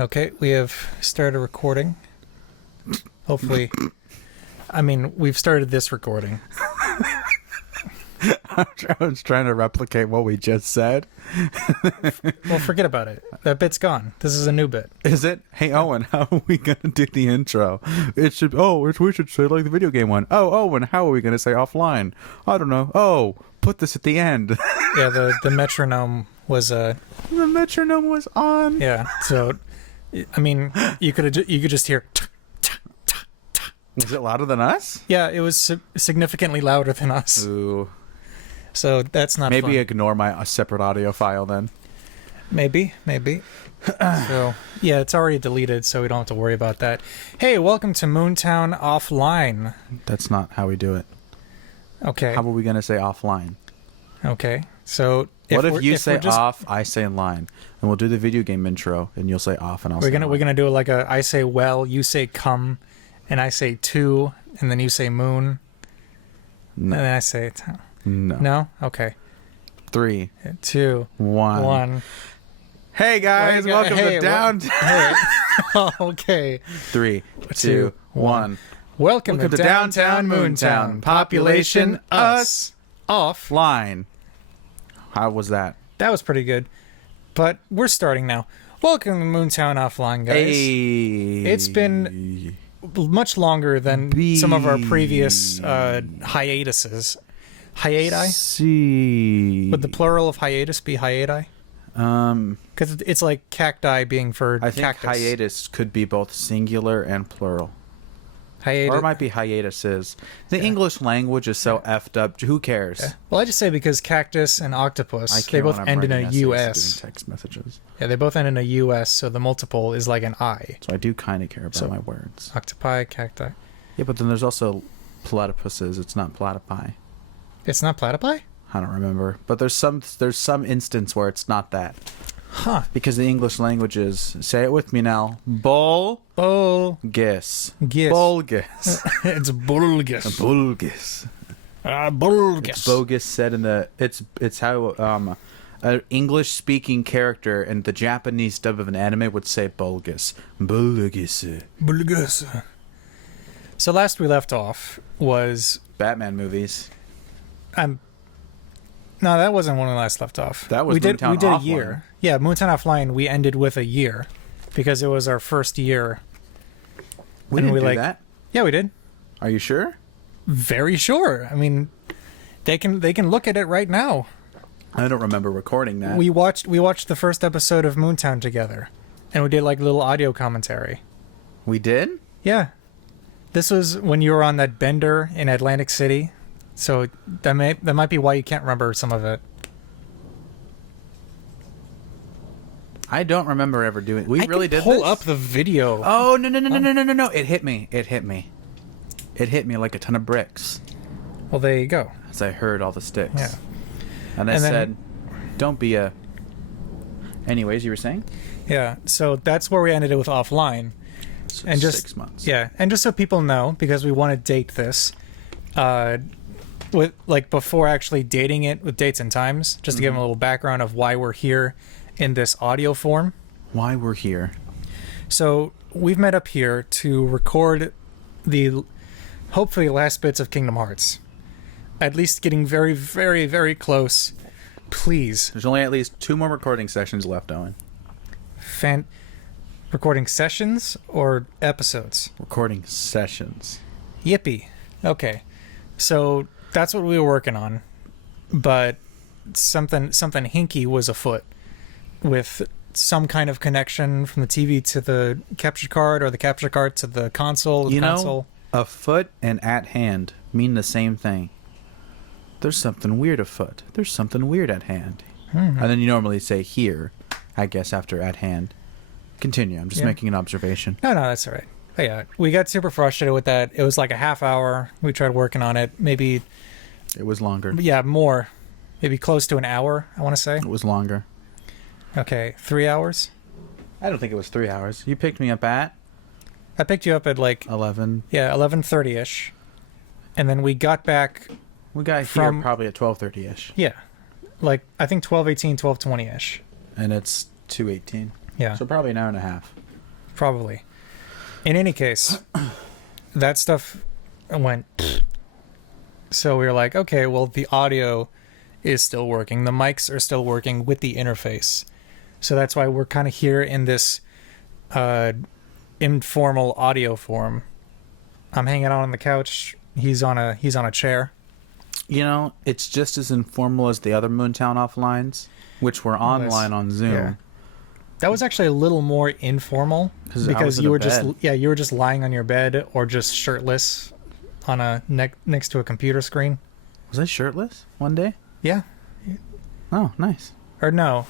Okay, we have started recording. Hopefully, I mean, we've started this recording. I was trying to replicate what we just said. Well, forget about it. That bit's gone. This is a new bit. Is it? Hey, Owen, how are we going to do the intro? We should say like the video game one. Oh, Owen, how are we going to say offline? I don't know. Oh, put this at the end. Yeah, the metronome was The metronome was on. yeah. So, I mean, you could just hear. Was it louder than us? Yeah, it was significantly louder than us. Ooh. So that's not Maybe fun. ignore my separate audio file then. Maybe. So, yeah, it's already deleted, so we don't have to worry about that. Hey, welcome to MoonTown Offline. That's not how we do it. Okay. How are we going to say offline? Okay. So, What if you say off, I say line, and we'll do the video game intro, and you'll say off, and I'll say we're gonna do it like I say well, you say come, and I say two, and then you say moon, No. and then I say No. no. Okay. 3, 2, 1. 1. Hey guys, welcome to Downtown. Hey. Okay. 3, 2, 1. Welcome to Downtown Moontown. Population us. Off. Line. How was that? That was pretty good. But we're starting now. Welcome to Moontown Offline, guys. Hey. It's been much longer than some of our previous hiatuses. Hiati? See. Would the plural of hiatus be hiati? Because it's like cacti being for I think cactus. hiatus could be both singular and plural. Hiatus. Or it might be hiatuses. The English language is so effed up. Who cares? Yeah. Well, I just say because cactus and octopus, they both end in a US. Doing text messages. Yeah, they both end in a US, so the multiple is like an I. So I do kind of care about my words. Octopi, cacti. Yeah, but then there's also platypuses. It's not platypi. It's not platypi? I don't remember, but there's some instance where it's not that. Huh. Because the English language is, say it with me now, bulgus. Gis. Bulgus. It's bulgus. Bulgus. Bulgus. It's bogus said in the, it's how an English speaking character in the Japanese dub of an anime would say bulgus. Bulgus. Bulgus. So last we left off was Batman movies. No, that wasn't when we last left off. That was we did Offline. a year. Yeah, MoonTown Offline. We ended with a year because it was our first year. We didn't do that. Yeah, we did. Are you sure? Very sure. I mean, they can look at it right now. I don't remember recording that. We watched the first episode of MoonTown together, and we did like a little audio commentary. We did? Yeah, this was when you were on that bender in Atlantic City. So that might be why you can't remember some of it. I don't remember ever doing it. We really did pull this? up the video. Oh, no. It hit me. It hit me like a ton of bricks. Well, there you go. As I heard all the sticks. Yeah. And I said, don't be a... Anyways, you were saying? Yeah, so that's where we ended it with Offline. So And just 6 months. Yeah, and just so people know, because we want to date this, with like before actually dating it with dates and times, just to give them a little background of why we're here in this audio form. Why we're here. So we've met up here to record the hopefully last bits of Kingdom Hearts. At least getting very, very, very close. Please. There's only at least 2 more recording sessions left, Owen. Recording sessions or episodes? Recording sessions. Yippee. Okay. So that's what we were working on. But something hinky was afoot with some kind of connection from the TV to the capture card or the capture card to the console. You know, afoot and at hand mean the same thing. There's something weird afoot. There's something weird at hand. Mm-hmm. And then you normally say here, I guess, after at hand. Continue. I'm just making an observation. No, that's all right. But yeah, we got super frustrated with that. It was like a half hour. We tried working on it. Maybe... It was longer. Yeah, more. Maybe close to an hour, I want to say. It was longer. Okay, 3 hours? I don't think it was 3 hours. You picked me up at? I picked you up at like... 11. Yeah, 11:30ish. And then we got back... We got here probably at 12:30ish. Yeah. Like, I think 12:18, 12:20ish. And it's 2:18. Yeah. So probably an hour and a half. Probably. In any case, that stuff went. So we were like, okay, well, the audio is still working. The mics are still working with the interface. So that's why we're kind of here in this informal audio form. I'm hanging out on the couch. He's on a chair. You know, it's just as informal as the other MoonTown Offlines, which were online on Zoom. Yeah. That was actually a little more informal because you were you were just lying on your bed or just shirtless on a next to a computer screen. Was I shirtless one day? Yeah. Oh, nice. Or no.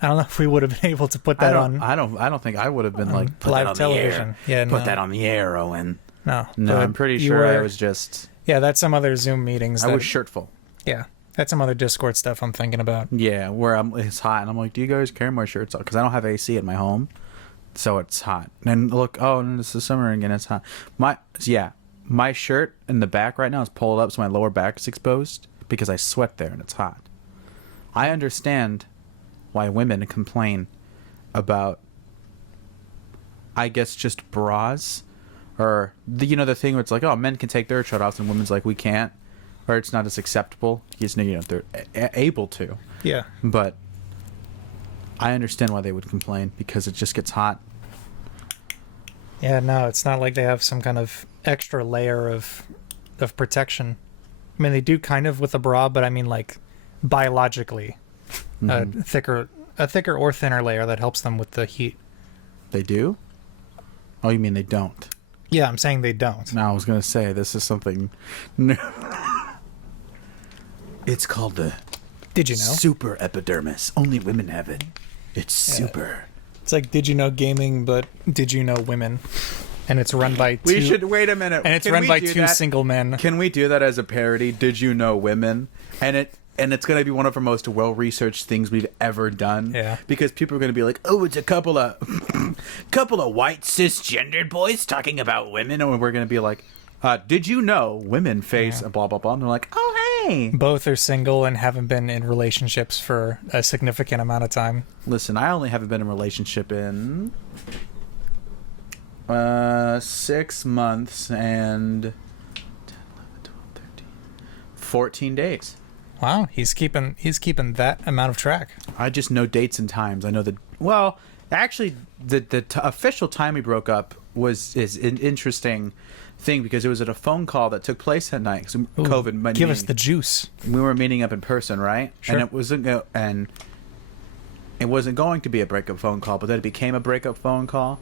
I don't know if we would have been able to put that on. I don't think I would have been like put live that on television. The air. Yeah, put that on the air, Owen. No, I'm pretty sure I was just. Yeah, that's some other Zoom meetings. I was shirtful. Yeah, that's some other Discord stuff I'm thinking about. Yeah, where it's hot, and I'm like, do you guys care my shirts off? Because I don't have AC at my home, so it's hot. And look, and it's the summer again. It's hot. My shirt in the back right now is pulled up, so my lower back is exposed because I sweat there and it's hot. I understand why women complain about, I guess, just bras, or the thing where it's like, oh, men can take their shirt off and women's like, we can't, or it's not as acceptable because they're able to. Yeah, but I understand why they would complain because it just gets hot. Yeah, no, it's not like they have some kind of extra layer of protection. I mean, they do kind of with a bra, but I mean, like, biologically, a thicker or thinner layer that helps them with the heat. They do? Oh, you mean they don't? Yeah, I'm saying they don't. No, I was going to say, this is something new. It's called the Did you know? Super epidermis. Only women have it. It's super. It's like Did You Know Gaming, but Did You Know Women? And it's run by two... We should... Wait a minute. And it's run by two single men. Can we do that as a parody? Did You Know Women? And it's going to be one of our most well-researched things we've ever done. Yeah. Because people are going to be like, oh, it's a couple of white cisgendered boys talking about women. And we're going to be like, did you know women face blah, blah, blah? And they're like, oh, hey. Both are single and haven't been in relationships for a significant amount of time. Listen, I only haven't been in a relationship in 6 months and 10, 11, 12, 13, 14 days. Wow, he's keeping that amount of track. I just know dates and times. I know actually, the official time we broke up is an interesting thing because it was at a phone call that took place that night. So COVID. Give us the juice. We were meeting up in person, right? Sure. And it wasn't going to be a breakup phone call, but then it became a breakup phone call,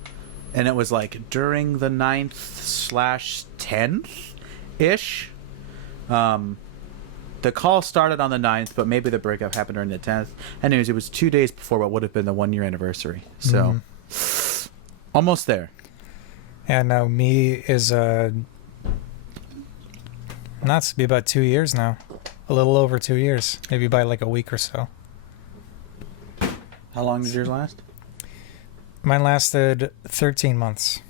and it was like during the 9th/10th ish. The call started on the 9th, but maybe the breakup happened during the 10th. Anyways, it was 2 days before what would have been the 1 year anniversary. So, almost there. And now me is not to be about 2 years now. A little over 2 years. Maybe by like a week or so. How long did yours last? Mine lasted 13 months.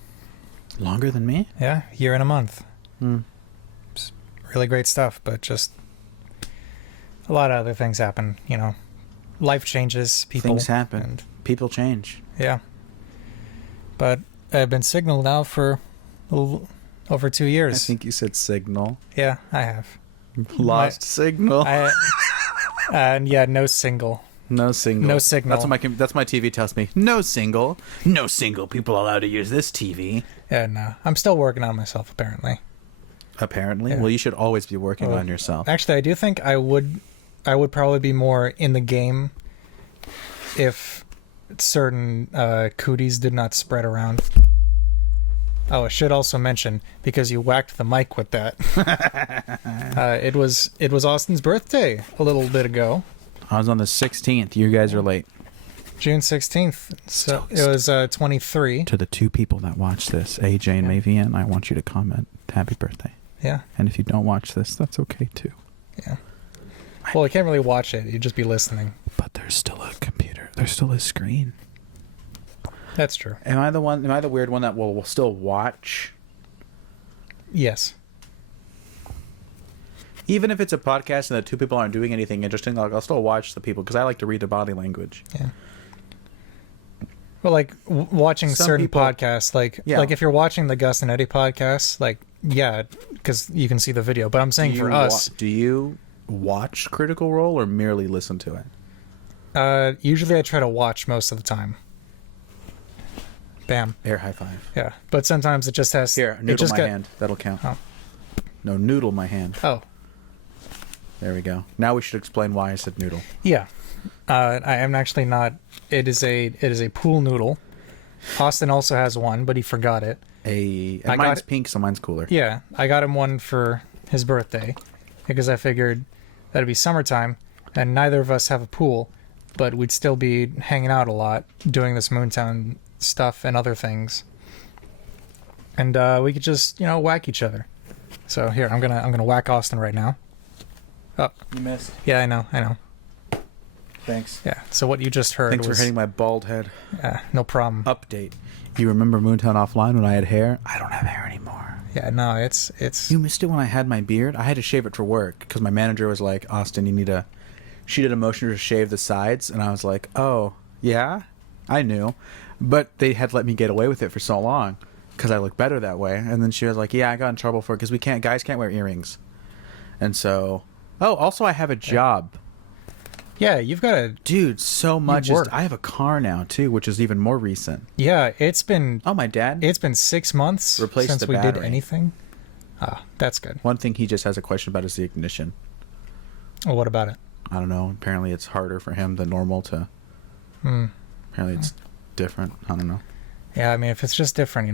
Longer than me? Yeah, year and a month. It's really great stuff, but just a lot of other things happen, Life changes, people. Things happen. And people change. Yeah. But I've been Signal now for over 2 years. I think you said Signal. Yeah, I have. Lost Signal. And yeah, no single. No single. No signal. That's my TV tells me. No single. No single people allowed to use this TV. Yeah, no. I'm still working on myself, apparently. Apparently? Yeah. Well, you should always be working on yourself. Actually, I do think I would probably be more in the game if certain cooties did not spread around. Oh, I should also mention, because you whacked the mic with that, it was Austin's birthday a little bit ago. I was on the 16th. You guys are late. June 16th. So it was 23. To the two people that watch this, AJ and Mavian, I want you to comment, happy birthday. Yeah. And if you don't watch this, that's okay too. Yeah. Well, you can't really watch it. You'd just be listening. But there's still a computer. There's still a screen. That's true. Am I the weird one that will still watch? Yes. Even if it's a podcast and the two people aren't doing anything interesting, I'll still watch the people because I like to read their body language. Yeah. Well, like watching Some certain people- podcasts, like Yeah. like if you're watching the Gus and Eddie podcast, like yeah, because you can see the video. But I'm saying for us, do you watch Critical Role or merely listen to it? usually I try to watch most of the time. Bam. Air high five. Yeah, but sometimes it just has. Here, it noodle just my got- hand. That'll count. Oh. No, noodle my hand. Oh, There we go. Now we should explain why I said noodle. yeah. I am actually not. It is a pool noodle. Austin also has one, but he forgot it. And I got mine's it. pink, so mine's cooler. Yeah, I got him one for his birthday because I figured that'd be summertime and neither of us have a pool, but we'd still be hanging out a lot doing this Moontown stuff and other things. And we could just, whack each other. So here, I'm gonna whack Austin right now. Oh, You missed. yeah, I know. Thanks. Yeah. So what you just heard Thanks for was hitting my bald head. no problem. Update. You remember MoonTown Offline when I had hair? I don't have hair anymore. Yeah, no, it's You missed it when I had my beard? I had to shave it for work because my manager was like, Austin, you need to... She did a motion to shave the sides, and I was like, oh, yeah? I knew. But they had let me get away with it for so long because I look better that way. And then she was like, yeah, I got in trouble for it because guys can't wear earrings. And so... Oh, also I have a job. yeah. You've got a Dude, so much. work. I have a car now, too, which is even more recent. yeah. It's been Oh, my dad? 6 months Replace since the we did battery. anything. Ah, that's good. One thing he just has a question about is the ignition. Well, what about it? I don't know. Apparently it's harder for him than normal to... Hmm. Apparently it's different. I don't know. Yeah, I mean, if it's just different,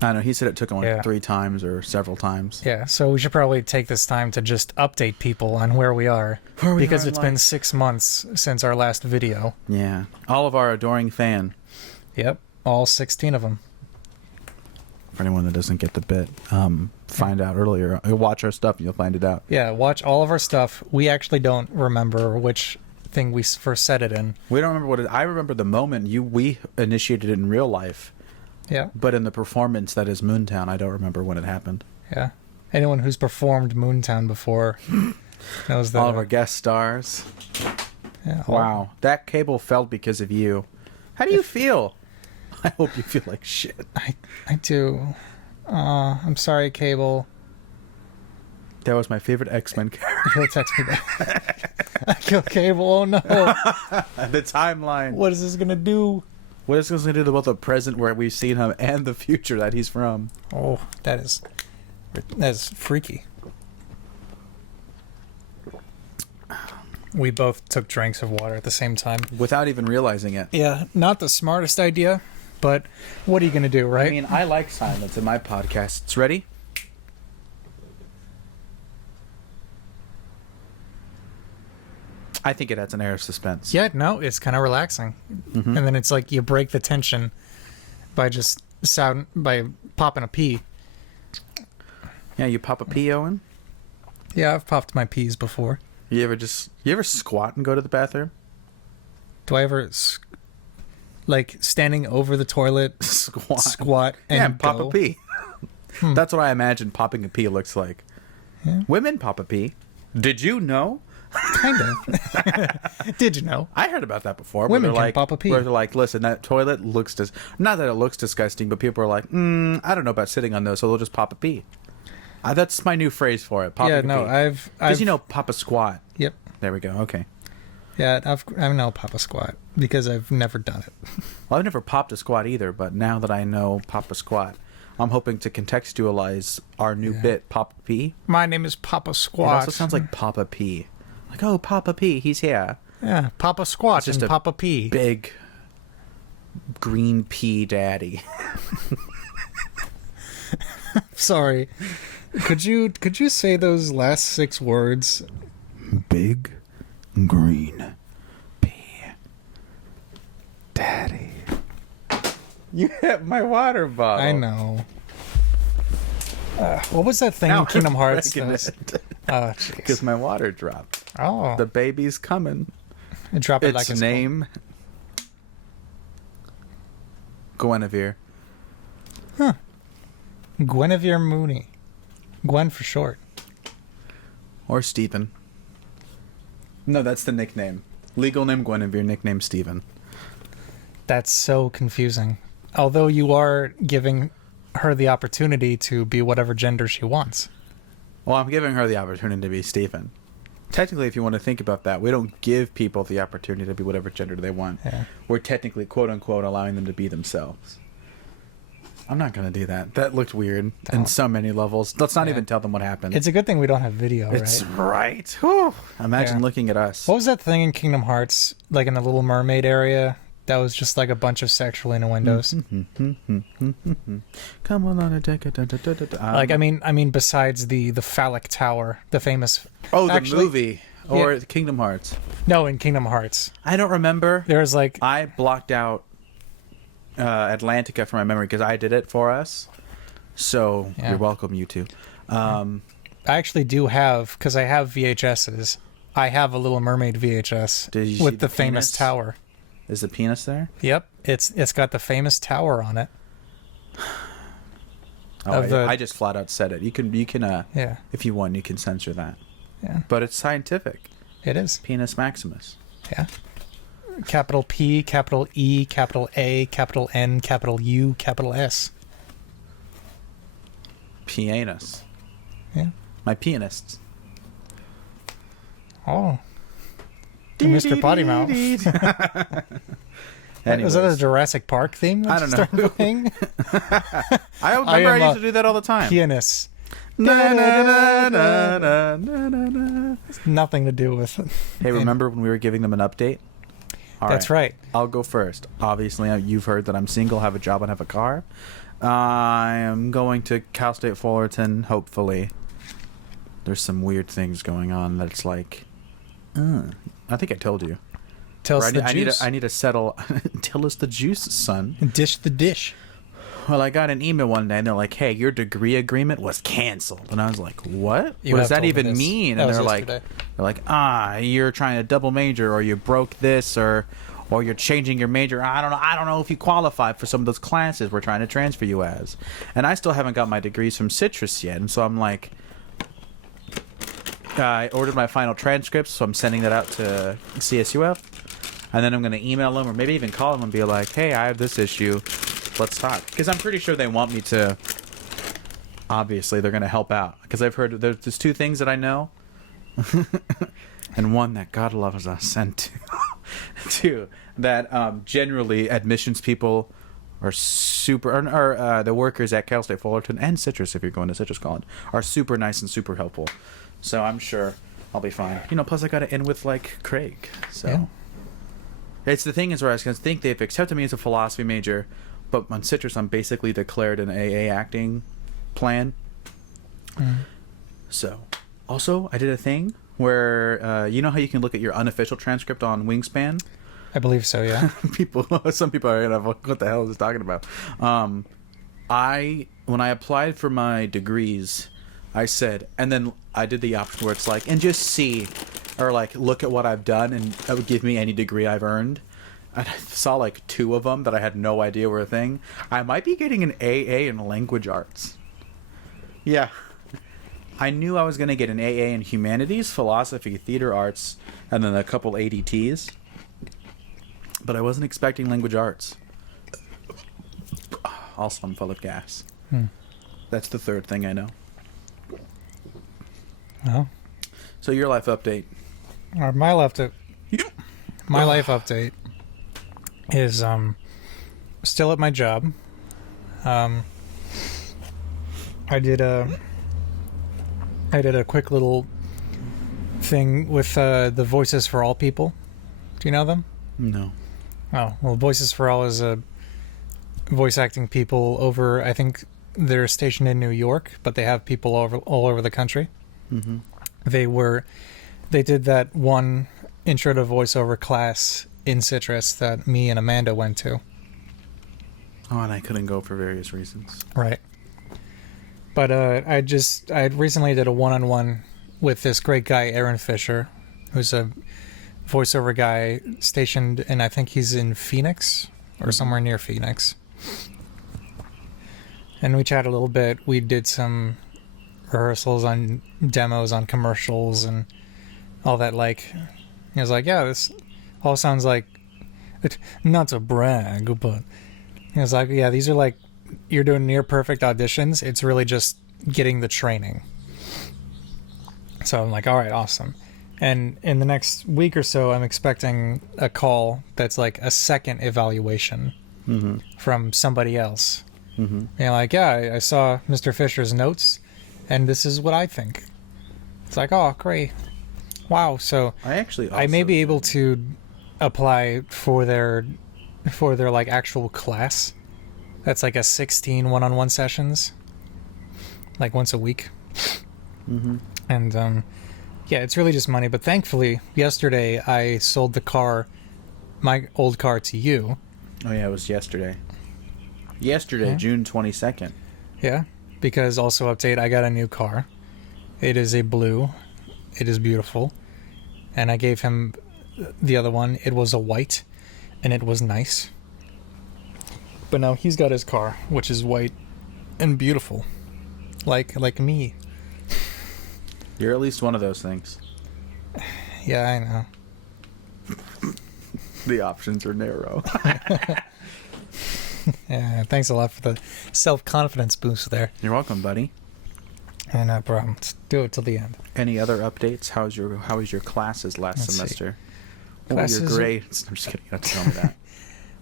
I know. He said it took him like Yeah. 3 times or several times. yeah. So we should probably take this time to just update people on where we are, Where we because are in it's been life. 6 months since our last video. Yeah. All of our adoring fan. Yep, all 16 of them. For anyone that doesn't get the bit, find out earlier. Watch our stuff and you'll find it out. Yeah, watch all of our stuff. We actually don't remember which thing we first said it in. We don't remember what it... I remember the moment we initiated it in real life. Yeah, But in the performance that is Moontown, I don't remember when it happened. yeah. Anyone who's performed Moontown before knows that. All of our guest stars. Yeah, all- Wow. That cable fell because of you. How do you feel? I hope you feel like shit. I do. I'm sorry, Cable. That was my favorite X-Men character. He'll text me back. I killed Cable. Oh no! The timeline. What is this gonna do? What is this going to do about the present where we've seen him and the future that he's from? Oh, that is freaky. We both took drinks of water at the same time. Without even realizing it. Yeah, not the smartest idea, but what are you gonna do, right? I mean, I like silence in my podcasts. Ready? I think it adds an air of suspense. Yeah, no, it's kind of relaxing, Mhm. and then it's like you break the tension by just by popping a pee. Yeah, you pop a pee, Owen? Yeah, I've popped my peas before. You ever squat and go to the bathroom? Do I ever like standing over the toilet, squat, and yeah, pop go? a pee. Hmm. That's what I imagine popping a pee looks like. Yeah. Women pop a pee. Did you know? Kind of. Did you know? I heard about that before. Women where they're can like, pop a pee. Where they're like, listen, that toilet looks not that it looks disgusting, but people are like, I don't know about sitting on those, so they'll just pop a pee. That's my new phrase for it. Popping Yeah, a no, pee. I've Because pop a squat. Yep. There we go. Okay. Yeah, I know pop a squat because I've never done it. Well, I've never popped a squat either, but now that I know pop a squat, I'm hoping to contextualize our new bit, Pop a Pee. My name is Papa It Squat. also sounds like Papa P. Like, oh, Papa P, he's here. Yeah, Papa Squat It's just and a Papa Pee. Big green pea daddy. Sorry. Could you say those last 6 words? Big green pea daddy. You hit my water bottle. I know. What was that thing in Kingdom Hearts? Because Oh, jeez. my water dropped. Oh, The baby's coming. drop it Its like it's name Guinevere. Guinevere Mooney. Gwen for short. Or Stephen. No, that's the nickname. Legal name Guinevere, nickname Stephen. That's so confusing. Although you are giving her the opportunity to be whatever gender she wants. Well, I'm giving her the opportunity to be Stephen. Technically, if you want to think about that, we don't give people the opportunity to be whatever gender they want. Yeah. We're technically, quote unquote, allowing them to be themselves. I'm not going to do that. That looked weird in so many levels. Let's not even tell them what happened. It's a good thing we don't have video, It's right? right. Whew. Imagine looking at us. What was that thing in Kingdom Hearts, like in the Little Mermaid area, that was just like a bunch of sexual innuendos? Come on, Like, I mean, besides the phallic tower, the famous... Oh, the Actually, movie. Or Kingdom Hearts. No, in Kingdom Hearts. I don't remember. There was like... I blocked out Atlantica from my memory because I did it for us. So you're welcome, you two. I actually do have, because I have VHSs, I have a Little Mermaid VHS with the famous tower. Is the penis there? Yep, it's got the famous tower on it. I just flat out said it. You can yeah. If you want, you can censor that. Yeah. But it's scientific. It is. Penis maximus. Yeah. Capital P, capital E, capital A, capital N, capital U, capital S. Pianist. Yeah. My pianists. Oh. Mr. Potty Mouth. Was that a Jurassic Park theme? I don't know. I remember I used to do that all the time. Pianist. It's nothing to do with it. Hey, remember when we were giving them an update? That's right. I'll go first. Obviously, you've heard that I'm single, have a job, and have a car. I am going to Cal State Fullerton, hopefully. There's some weird things going on that's like... I think I told you. Tell us the juice. I need to settle... Tell us the juice, son. Dish the dish. Well, I got an email one day, and they're like, hey, your degree agreement was canceled. And I was like, what? What does that even mean? And they're like, you're trying to double major, or you broke this, or you're changing your major. I don't know if you qualify for some of those classes we're trying to transfer you as. And I still haven't got my degrees from Citrus yet. And so I'm like... I ordered my final transcripts, so I'm sending that out to CSUF. And then I'm going to email them, or maybe even call them and be like, hey, I have this issue. Let's talk. Because I'm pretty sure they want me to... Obviously, they're going to help out. Because I've heard there's two things that I know. And one that God loves us. And two, that generally admissions people are super... Or the workers at Cal State Fullerton and Citrus, if you're going to Citrus College, are super nice and super helpful. So I'm sure I'll be fine. Plus I got to end with, like, Craig. So... Yeah. It's the thing is where I was going to think they've accepted me as a philosophy major, but on Citrus I'm basically declared an AA acting plan. So, also I did a thing where you know how you can look at your unofficial transcript on Wingspan? I believe so, yeah. Some people are gonna what the hell is this talking about? When I applied for my degrees, I said, and then I did the option where it's like, and just see, or like look at what I've done, and that would give me any degree I've earned. And I saw like 2 of them that I had no idea were a thing. I might be getting an AA in language arts. Yeah. I knew I was going to get an AA in humanities, philosophy, theater arts, and then a couple ADTs. But I wasn't expecting language arts. Also, I'm full of gas. That's the third thing I know. Well, so your life update. My life update is still at my job. I did a quick little thing with the Voices for All people. Do you know them? No. Oh, well, Voices for All is a voice acting people over, I think they're stationed in New York, but they have people all over the country. Mm-hmm. They did that one intro to voiceover class in Citrus that me and Amanda went to. Oh, and I couldn't go for various reasons. Right. But I recently did a one-on-one with this great guy, Aaron Fisher, who's a voiceover guy stationed in, I think he's in Phoenix or somewhere near Phoenix. And we chatted a little bit. We did some rehearsals on demos, on commercials, and all that. Like, he was like, yeah, this all sounds like Not to brag, but I was like, yeah, these are like, you're doing near perfect auditions. It's really just getting the training. So I'm like, all right, awesome. And in the next week or so, I'm expecting a call that's like a second evaluation from somebody else. And like, yeah, I saw Mr. Fisher's notes, and this is what I think. It's like, oh, great. Wow. So I may be able to apply for their like actual class. That's like a 16 one-on-one sessions, like once a week. And yeah, it's really just money. But thankfully, yesterday I sold the car, my old car, to you. Oh yeah, it was yesterday. Yesterday, June 22nd. Yeah, because also update, I got a new car. It is a blue. It is beautiful. And I gave him the other one. It was a white, and it was nice. But now he's got his car, which is white and beautiful, like me. You're at least one of those things. Yeah, I know. The options are narrow. Yeah, thanks a lot for the self-confidence boost there. You're welcome, buddy. Yeah, no problem. Let's do it till the end. Any other updates? How was your classes last semester? Classes your grades. I'm just kidding. You don't have to tell me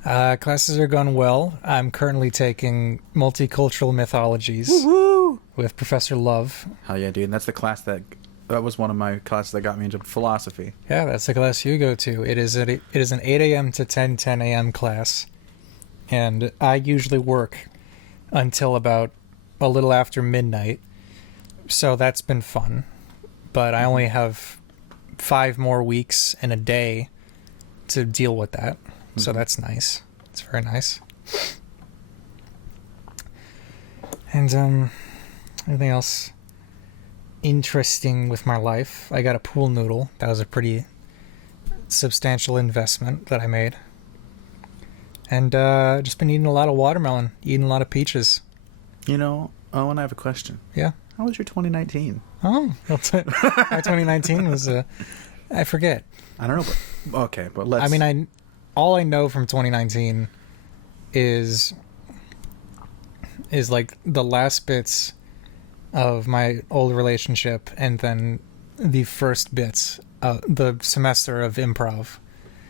that. Classes are going well. I'm currently taking multicultural mythologies with Professor Love. Hell yeah, dude. And that's the class that was one of my classes that got me into philosophy. Yeah, that's the class you go to. It is an 8 a.m. to 10 a.m. class. And I usually work until about a little after midnight. So that's been fun. But I only have 5 more weeks and a day to deal with that. So that's nice. It's very nice. And anything else interesting with my life? I got a pool noodle. That was a pretty substantial investment that I made. And just been eating a lot of watermelon, eating a lot of peaches. You know, Owen, I have a question. Yeah. How was your 2019? Oh, my 2019 was I forget. I don't know, but okay, but let's. I mean, all I know from 2019 is like the last bits of my old relationship, and then the first bits of the semester of improv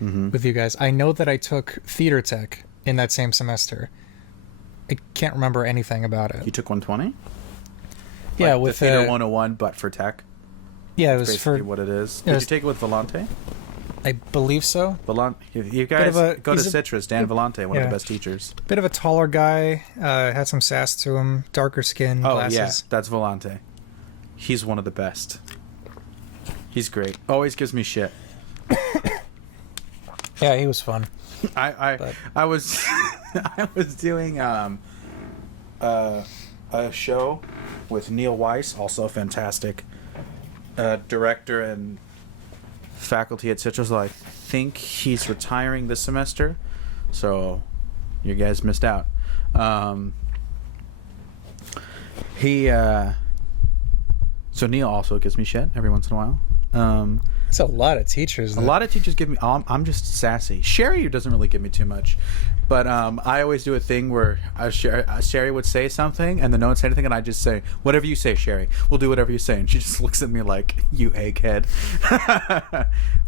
with you guys. I know that I took theater tech in that same semester. I can't remember anything about it. You took 120? Yeah, like with the Theater 101, but for tech. Yeah, it was basically for what it is. Did you take it with Volante? I believe so. You guys go to Citrus. Dan Volante, one of the best teachers. Bit of a taller guy, had some sass to him, darker skin, glasses. Oh yeah, that's Volante. He's one of the best. He's great. Always gives me shit. Yeah, he was fun. I was I was doing a show with Neil Weiss, also fantastic director and faculty at Citrus. I think he's retiring this semester, so you guys missed out. So Neil also gives me shit every once in a while. It's a lot of teachers. A lot of teachers give me. I'm just sassy. Sherry doesn't really give me too much, but I always do a thing where Sherry would say something and then no one say anything, and I just say, "Whatever you say, Sherry. We'll do whatever you say." And she just looks at me like, "You egghead."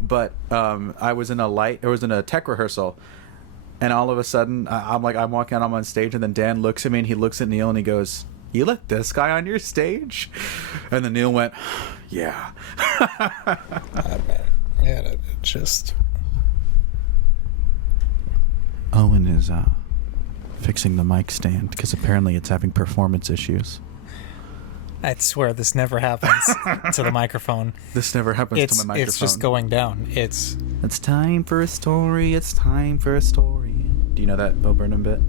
But I was in a tech rehearsal, and all of a sudden I'm walking out on stage, and then Dan looks at me and he looks at Neil and he goes, "You let this guy on your stage?" And then Neil went, "Yeah." Yeah, it just... Owen is fixing the mic stand because apparently it's having performance issues. I swear this never happens to the microphone. This never happens to my microphone. It's just going down. It's time for a story. It's time for a story. Do you know that Bo Burnham bit?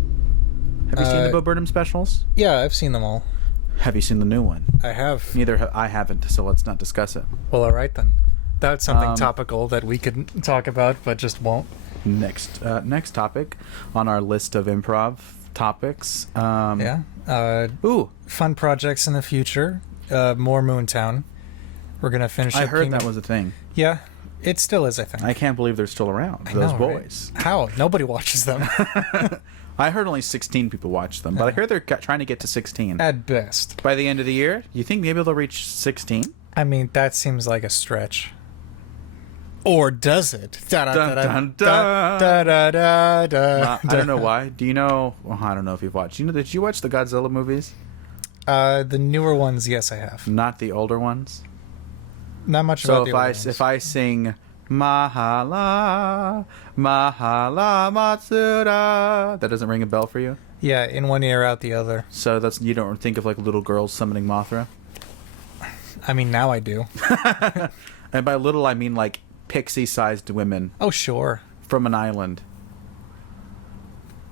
Have you seen the Bo Burnham specials? Yeah, I've seen them all. Have you seen the new one? I have. I haven't, so let's not discuss it. Well, all right then. That's something topical that we could talk about, but just won't. Next topic on our list of improv topics. Fun projects in the future. More MoonTown. We're gonna finish. I heard that was a thing. Yeah, It still is, I think. I can't believe they're still around. I Those know, right? boys. How? Nobody watches them. I heard only 16 people watch them, but I hear they're trying to get to 16 At best. by the end of the year. You think maybe they'll reach 16? I mean, that seems like a stretch. Or does it? Dun, dun, dun. I don't know why. Do you know? Well, I don't know if you've watched. Did you watch the Godzilla movies? The newer ones, yes, I have. Not the older ones. Not much So about the older ones. if I sing Mahala Mahala Matsuda, that doesn't ring a bell for you. Yeah, in one ear, out the other. So you don't think of like little girls summoning Mothra. I mean, now I do. And by little I mean like pixie-sized women Oh, sure. from an island,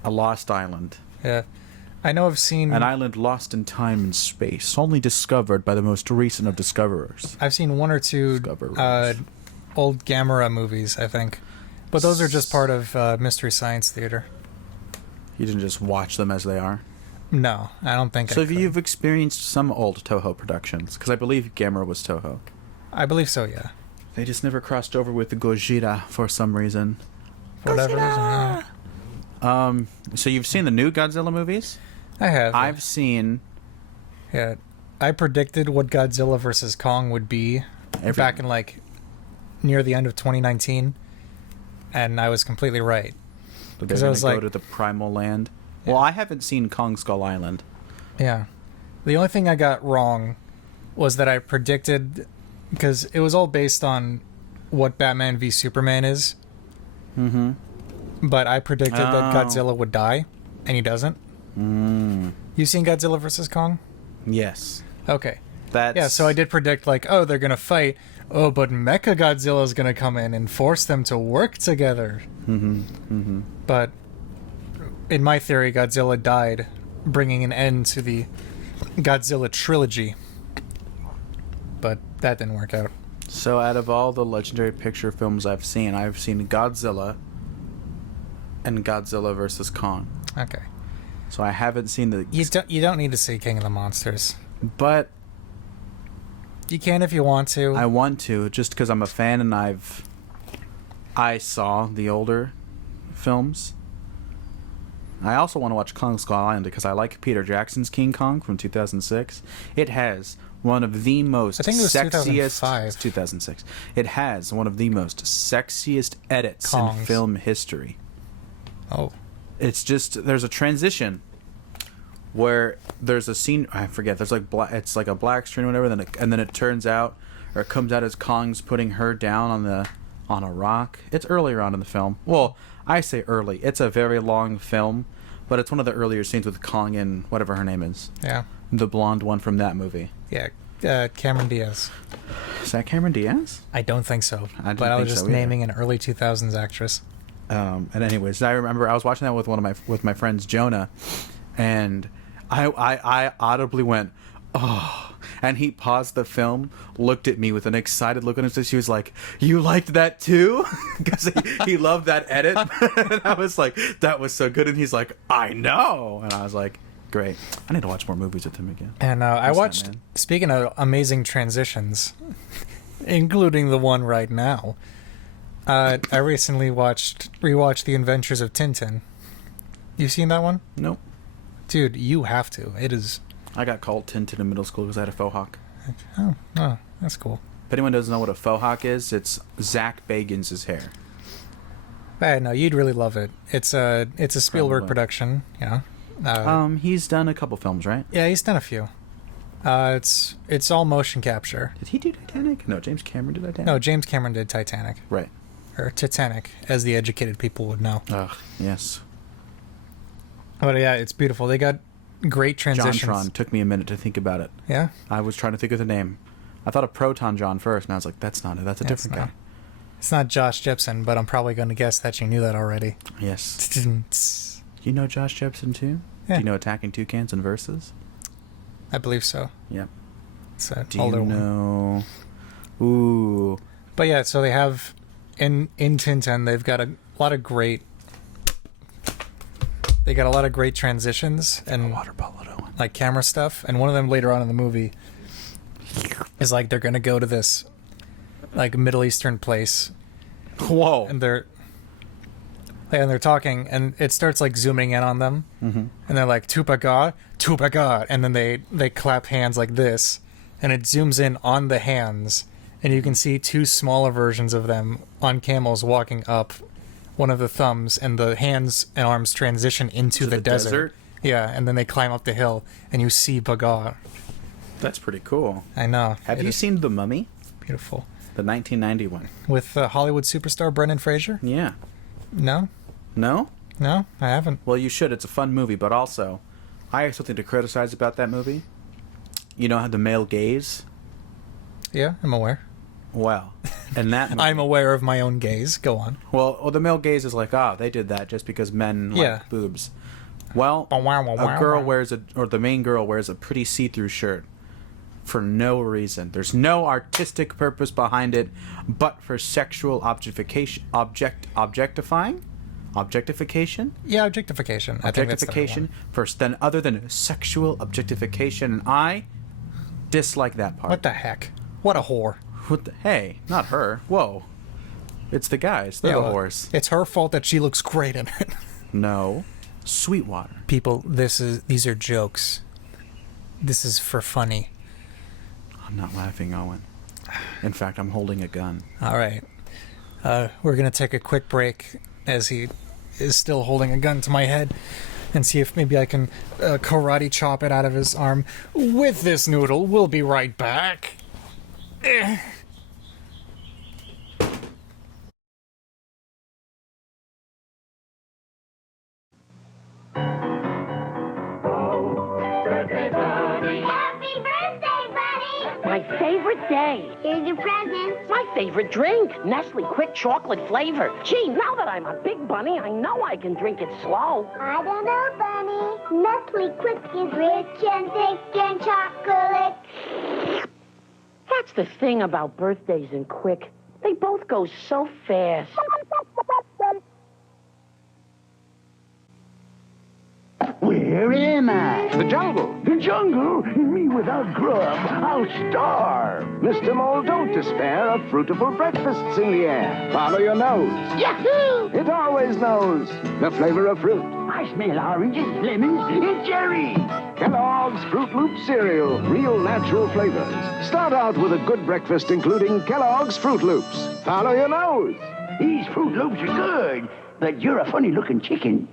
a lost island. Yeah. I know I've seen... An island lost in time and space, only discovered by the most recent of discoverers. I've seen one or two Discoverers. old Gamera movies, I think. But those are just part of Mystery Science Theater. You didn't just watch them as they are. No, I don't think So I could. you've experienced some old Toho productions, because I believe Gamera was Toho. I believe so, yeah. They just never crossed over with the Gojira for some reason. For whatever reason. Yeah. So you've seen the new Godzilla movies? I have. I've seen Yeah. I predicted what Godzilla vs. Kong would be back in, like, near the end of 2019. And I was completely right. that they're 'Cause I going was to go like- to the primal land. Yeah. Well, I haven't seen Kong Skull Island. Yeah. The only thing I got wrong was that I predicted... Because it was all based on what Batman v Superman is. Mm-hmm. But I predicted that Oh. Godzilla would die. And he doesn't. You seen Godzilla vs. Kong? Yes. Okay. That's... Yeah, so I did predict, like, oh, they're going to fight. Oh, but Mecha Godzilla's going to come in and force them to work together. But in my theory, Godzilla died, bringing an end to the Godzilla trilogy. But that didn't work out. So out of all the legendary picture films I've seen Godzilla and Godzilla vs. Kong. Okay. So I haven't seen the... You don't need to see King of the Monsters. But You can if you want to. I want to, just because I'm a fan and I saw the older films. I also want to watch Kong Skull Island because I like Peter Jackson's King Kong from 2006. It has one of the most I think it was sexiest... 2005. 2006. It has one of the most sexiest edits Kongs. in film history. Oh. It's just, there's a transition where there's a scene, I forget, there's like it's like a black screen or whatever, and then it turns out, or it comes out as Kong's putting her down on a rock. It's earlier on in the film. Well, I say early. It's a very long film, but it's one of the earlier scenes with Kong and whatever her name is. Yeah. The blonde one from that movie. Yeah. Cameron Diaz. Is that Cameron Diaz? I don't think so. I didn't but I was think just so either. naming an early 2000s actress. And anyways, I remember I was watching that with my friends Jonah, and I audibly went, oh, and he paused the film, looked at me with an excited look on his face. He was like, "You liked that too?" Because he loved that edit. And I was like, "That was so good." And he's like, "I know." And I was like, "Great. I need to watch more movies with him again." And I What's that, watched, man? speaking of amazing transitions, including the one right now, I recently rewatched The Adventures of Tintin. You seen that one? Nope. Dude, you have to. It is... I got called Tintin in middle school because I had a faux hawk. Oh, that's cool. If anyone doesn't know what a faux hawk is, it's Zach Bagans' hair. No, you'd really love it. It's a Spielberg Probably. production, you know. He's done a couple films, right? Yeah, he's done a few. It's all motion capture. Did he do Titanic? No, James Cameron did Titanic. No, James Cameron did Titanic. Right. Or Titanic, as the educated people would know. Ugh, yes. But yeah, it's beautiful. They got great transitions. JonTron. Took me a minute to think about it. Yeah? I was trying to think of the name. I thought of Proton John first, and I was like, that's not it. That's a It's different not. guy. It's not Josh Jepson, but I'm probably going to guess that you knew that already. Yes. You know Josh Jepson, too? Yeah. Do you know Attacking Toucans and Versus? I believe so. Yep. It's an Do you older one. know... Ooh. But yeah, so they have... In Tintin, they've got a lot of great... They got a lot of great transitions and Water bottle, Owen. like camera stuff. And one of them later on in the movie is like they're going to go to this like Middle Eastern place Whoa. and they're talking, and it starts like zooming in on them, and they're like tupaga, tupaga, and then they clap hands like this, and it zooms in on the hands, and you can see two smaller versions of them on camels walking up one of the thumbs, and the hands and arms transition into the desert. Yeah, and then they climb up the hill, and you see Bagar. That's pretty cool. I know. Have you seen The Mummy? Beautiful. The 1990 one. With Hollywood superstar Brendan Fraser? Yeah. No? No? No, I haven't. Well, you should. It's a fun movie, but also, I have something to criticize about that movie. You know how the male gaze? Yeah, I'm aware. Well, and that movie, I'm aware of my own gaze. Go on. well, the male gaze is like, they did that just because men like boobs. Well, a girl wears the main girl wears a pretty see-through shirt for no reason. There's no artistic purpose behind it, but for sexual objectification. Objectification? Yeah, objectification. I think that's the Objectification first, then other than sexual objectification, and I dislike that part. What the heck? What a whore. Hey, not her. Whoa. It's the guys. They're the whores. It's her fault that she looks great in it. No. Sweetwater. People, these are jokes. This is for funny. I'm not laughing, Owen. In fact, I'm holding a gun. All right. We're going to take a quick break as he is still holding a gun to my head and see if maybe I can karate chop it out of his arm with this noodle. We'll be right back. My favorite day. Here's your present. My favorite drink. Nestle Quick Chocolate Flavor. Gee, now that I'm a big bunny, I know I can drink it slow. I don't know, Bunny. Nestle Quick is rich and thick and chocolate. That's the thing about birthdays and Quick. They both go so fast. Where am I? The jungle. The jungle? Me without grub, I'll starve. Mr. Mole, don't despair of fruitful breakfasts in the air. Follow your nose. Yahoo! It always knows the flavor of fruit. I smell oranges, lemons, and cherries. Kellogg's Fruit Loop cereal, real natural flavors. Start out with a good breakfast including Kellogg's Fruit Loops. Follow your nose. These Fruit Loops are good, but you're a funny-looking chicken.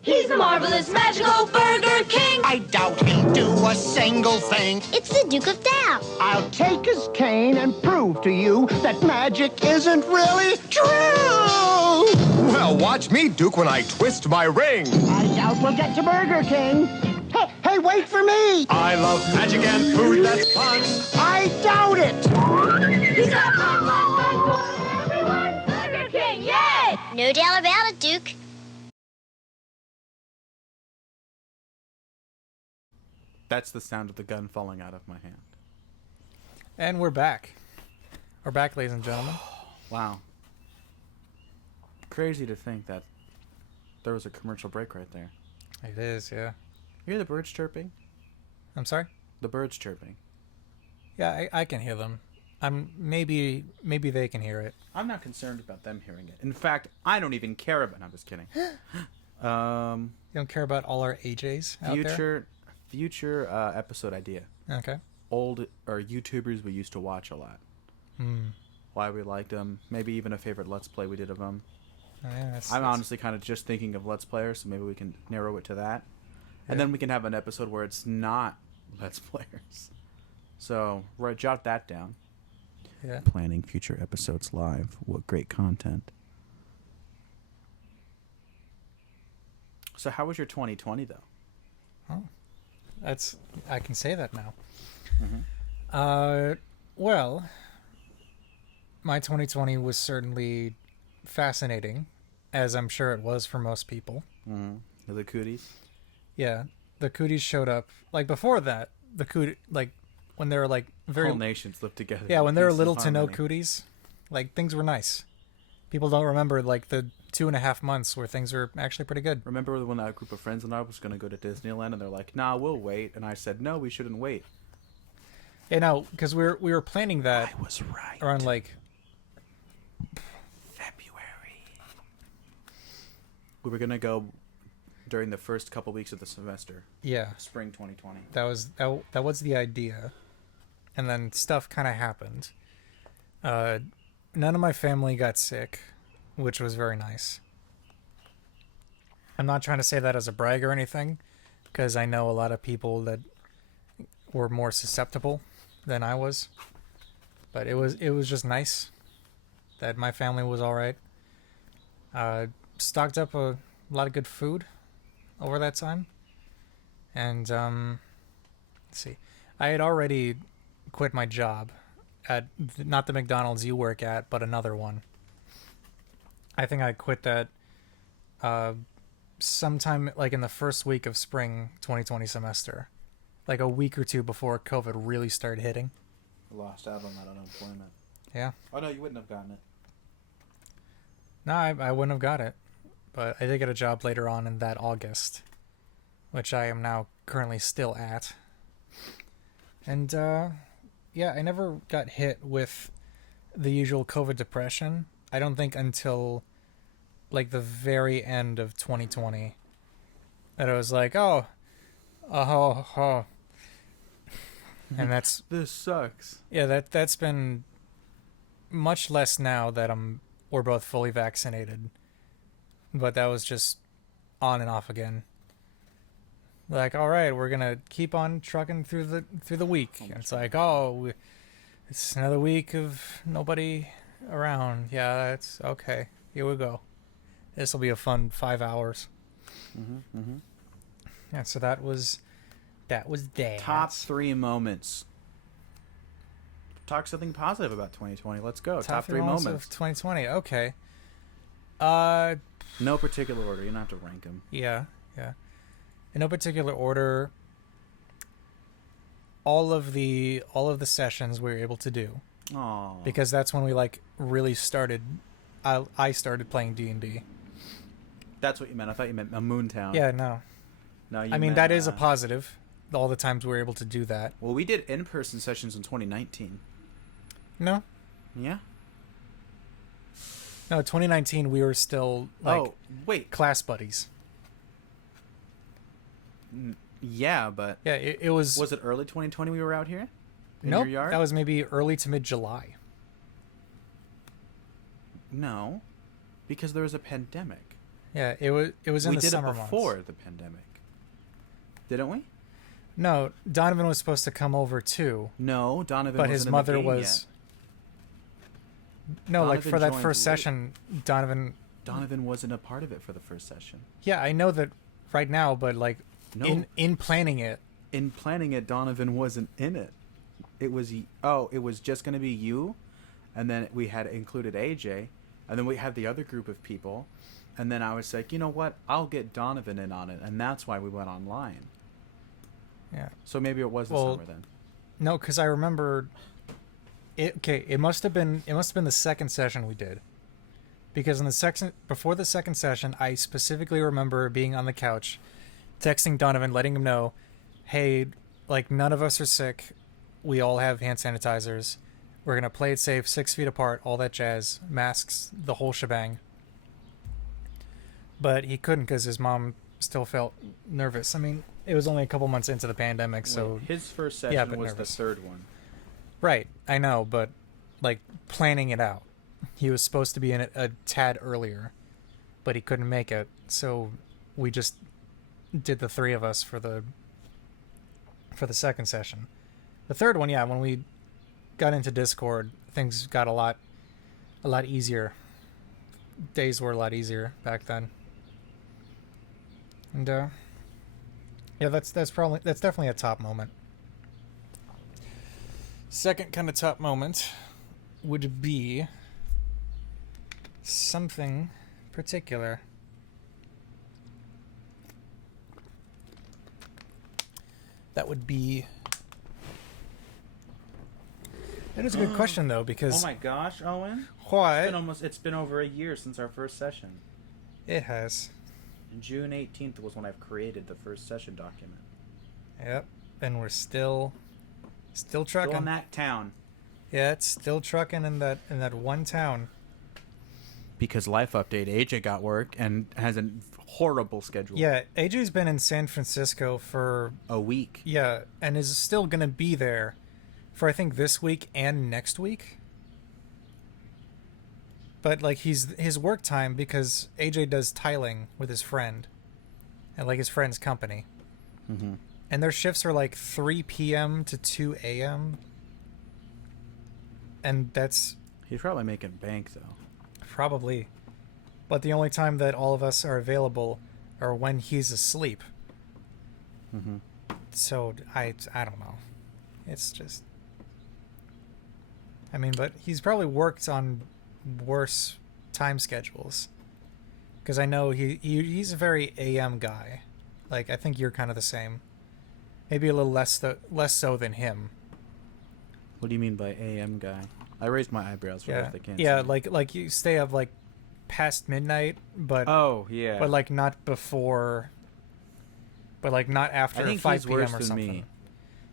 He's the marvelous, magical Burger King. I doubt he'll do a single thing. It's the Duke of Dow. I'll take his cane and prove to you that magic isn't really true. Well, watch me, Duke, when I twist my ring. I doubt we'll get to Burger King. Hey, wait for me. I love magic and food that's fun. I doubt it. He's our fun, everyone. Burger King, yay! No doubt about it, Duke. That's the sound of the gun falling out of my hand. And we're back. We're back, ladies and gentlemen. Wow. Crazy to think that there was a commercial break right there. It is, yeah. You hear the birds chirping? I'm sorry? The birds chirping. Yeah, I can hear them. Maybe they can hear it. I'm not concerned about them hearing it. In fact, I don't even care about... No, I'm just kidding. You don't care about all our AJs out there? Future episode idea. Okay. Old or YouTubers we used to watch a lot. Why we liked them. Maybe even a favorite Let's Play we did of them. Yeah, I'm honestly kind of just thinking of Let's Players, so maybe we can narrow it to that. Yeah. And then we can have an episode where it's not Let's Players. So, jot that down. Yeah. Planning future episodes live. What great content. So how was your 2020, though? Oh. I can say that now. Well, my 2020 was certainly fascinating, as I'm sure it was for most people. The cooties? Yeah, the cooties showed up. Like, before that, the cootie, like, when they were, like, very... Whole nations lived together. Yeah, when there were little to no cooties, like, things were nice. People don't remember, like, the 2.5 months where things were actually pretty good. Remember when a group of friends and I was going to go to Disneyland and they're like, nah, we'll wait. And I said, no, we shouldn't wait. Yeah, no, because we were planning that I was right. around, like, We were gonna go during the first couple weeks of the semester. Yeah, Spring 2020. that was the idea, and then stuff kind of happened. None of my family got sick, which was very nice. I'm not trying to say that as a brag or anything, because I know a lot of people that were more susceptible than I was. But it was just nice that my family was all right. Stocked up a lot of good food over that time, and let's see, I had already quit my job at not the McDonald's you work at, but another one. I think I quit that sometime like in the first week of spring 2020 semester, like a week or two before COVID really started hitting. Lost out on that unemployment. Yeah. Oh no, you wouldn't have gotten it. No, I wouldn't have got it, but I did get a job later on in that August, which I am now currently still at. And yeah, I never got hit with the usual COVID depression. I don't think until like the very end of 2020 that I was like, oh, and that's This sucks. yeah, that's been much less now that we're both fully vaccinated. But that was just on and off again. Like, all right, we're gonna keep on trucking through the week. And it's like, it's another week of nobody around. Yeah, that's okay. Here we go. This will be a fun 5 hours. Yeah, so that was that. Top 3 moments. Talk something positive about 2020. Let's go. Top 3 moments of 2020. Okay. No particular order. You don't have to rank them. Yeah. In no particular order. All of the sessions we were able to do. Aww. Because that's when we like really started. I started playing D&D. That's what you meant. I thought you meant a MoonTown. Yeah, no. No, you I mean meant, that is a positive. All the times we were able to do that. Well, we did in-person sessions in 2019. No. Yeah. No, 2019 we were still like wait. class buddies. Yeah, but Yeah, it was. Was it early 2020 we were out here? In Nope, your yard? that was maybe early to mid-July. No, because there was a pandemic. Yeah, it was in the summer months. We did it before the pandemic. Didn't we? No, Donovan was supposed to come over too. No, Donovan but wasn't his in mother the game was. Yet. No, like Donovan for that joined first late. session, Donovan. Donovan wasn't a part of it for the first session. Yeah, I know that right now, but like No. in planning it. In planning it, Donovan wasn't in it. It was just going to be you, and then we had included AJ, and then we had the other group of people, and then I was like, you know what? I'll get Donovan in on it, and that's why we went online. Yeah. So maybe it was the summer then. No, because I remember. It must have been the second session we did. Because before the second session, I specifically remember being on the couch, texting Donovan, letting him know, hey, like none of us are sick. We all have hand sanitizers. We're going to play it safe, 6 feet apart, all that jazz, masks, the whole shebang. But he couldn't because his mom still felt nervous. I mean, it was only a couple months into the pandemic, so... Wait, his first session was nervous. The third one. Right, I know, but like planning it out. He was supposed to be in it a tad earlier, but he couldn't make it, so we just did the 3 of us for the second session. The third one, yeah, when we got into Discord, things got a lot easier. Days were a lot easier back then. And yeah, that's definitely a top moment. Second kind of top moment would be something particular. That would be... That is a good question, though, because... Oh my gosh, Owen. What? It's been over a year since our first session. It has. June 18th was when I've created the first session document. Yep, and we're still trucking. Still in that town. Yeah, it's still trucking in that one town. because life update, AJ got work and has a horrible schedule. Yeah, AJ's been in San Francisco for a week. Yeah, and is still going to be there for I think this week and next week. But like his work time, because AJ does tiling with his friend at like his friend's company. Mm-hmm. And their shifts are like 3 p.m. to 2 a.m. And that's... He's probably making bank, though. Probably. But the only time that all of us are available are when he's asleep. Mm-hmm. So, I don't know. It's just... I mean, but he's probably worked on worse time schedules. Because I know he's a very AM guy. Like, I think you're kind of the same. Maybe a little less so than him. What do you mean by AM guy? I raised my eyebrows for those that can't yeah, see. like you stay up like past midnight, but but like not before, but like not after I think 5 he's p.m. worse or than something. me.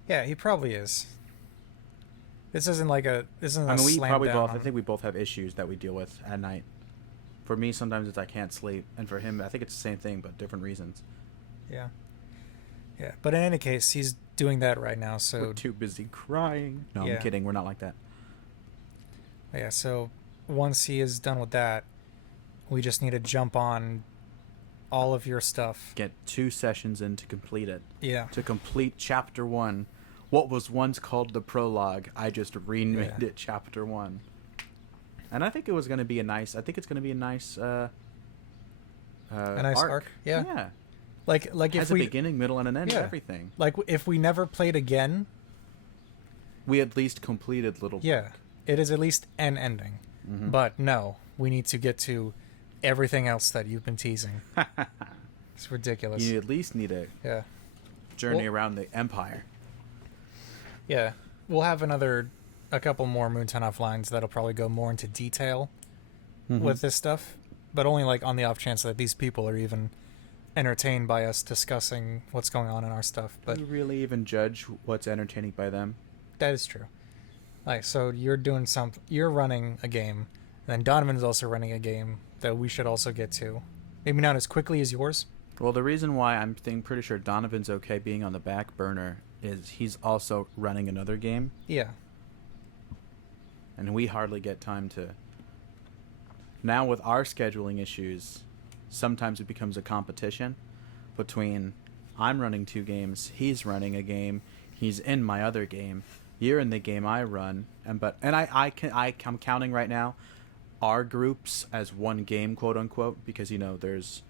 Yeah, he probably is. This isn't like a I mean, we slam probably down both. on I think we both have issues that we deal with at night. For me, sometimes it's I can't sleep, and for him, I think it's the same thing, but different reasons. Yeah. Yeah, but in any case, he's doing that right now, so... We're too busy crying. No, Yeah. I'm kidding. We're not like that. Yeah, so once he is done with that, we just need to jump on all of your stuff. Get 2 sessions in to complete it. Yeah. To complete Chapter 1. What was once called the prologue, I just renamed it Chapter 1. And I think it was going to be a nice... I think it's going to be a nice... a nice arc? Yeah. Yeah. Like if has we... a beginning, middle, and an end, everything. Like, if we never played again... We at least completed Little Book. Yeah. It is at least an ending. Mm-hmm. But no, we need to get to everything else that you've been teasing. It's ridiculous. You at least need a journey around the Empire. Yeah. We'll have a couple more MoonTown Offlines that'll probably go more into detail with this stuff. But only like on the off chance that these people are even entertained by us discussing what's going on in our stuff. But Do you really even judge what's entertaining by them? that is true. Like, so you're doing you're running a game, and then Donovan's also running a game that we should also get to. Maybe not as quickly as yours. Well, the reason why I'm pretty sure Donovan's okay being on the back burner is he's also running another game. Yeah. And we hardly get time to... Now with our scheduling issues, sometimes it becomes a competition between I'm running 2 games, he's running a game, he's in my other game, you're in the game I run, I'm counting right now our groups as one game, quote unquote, because there's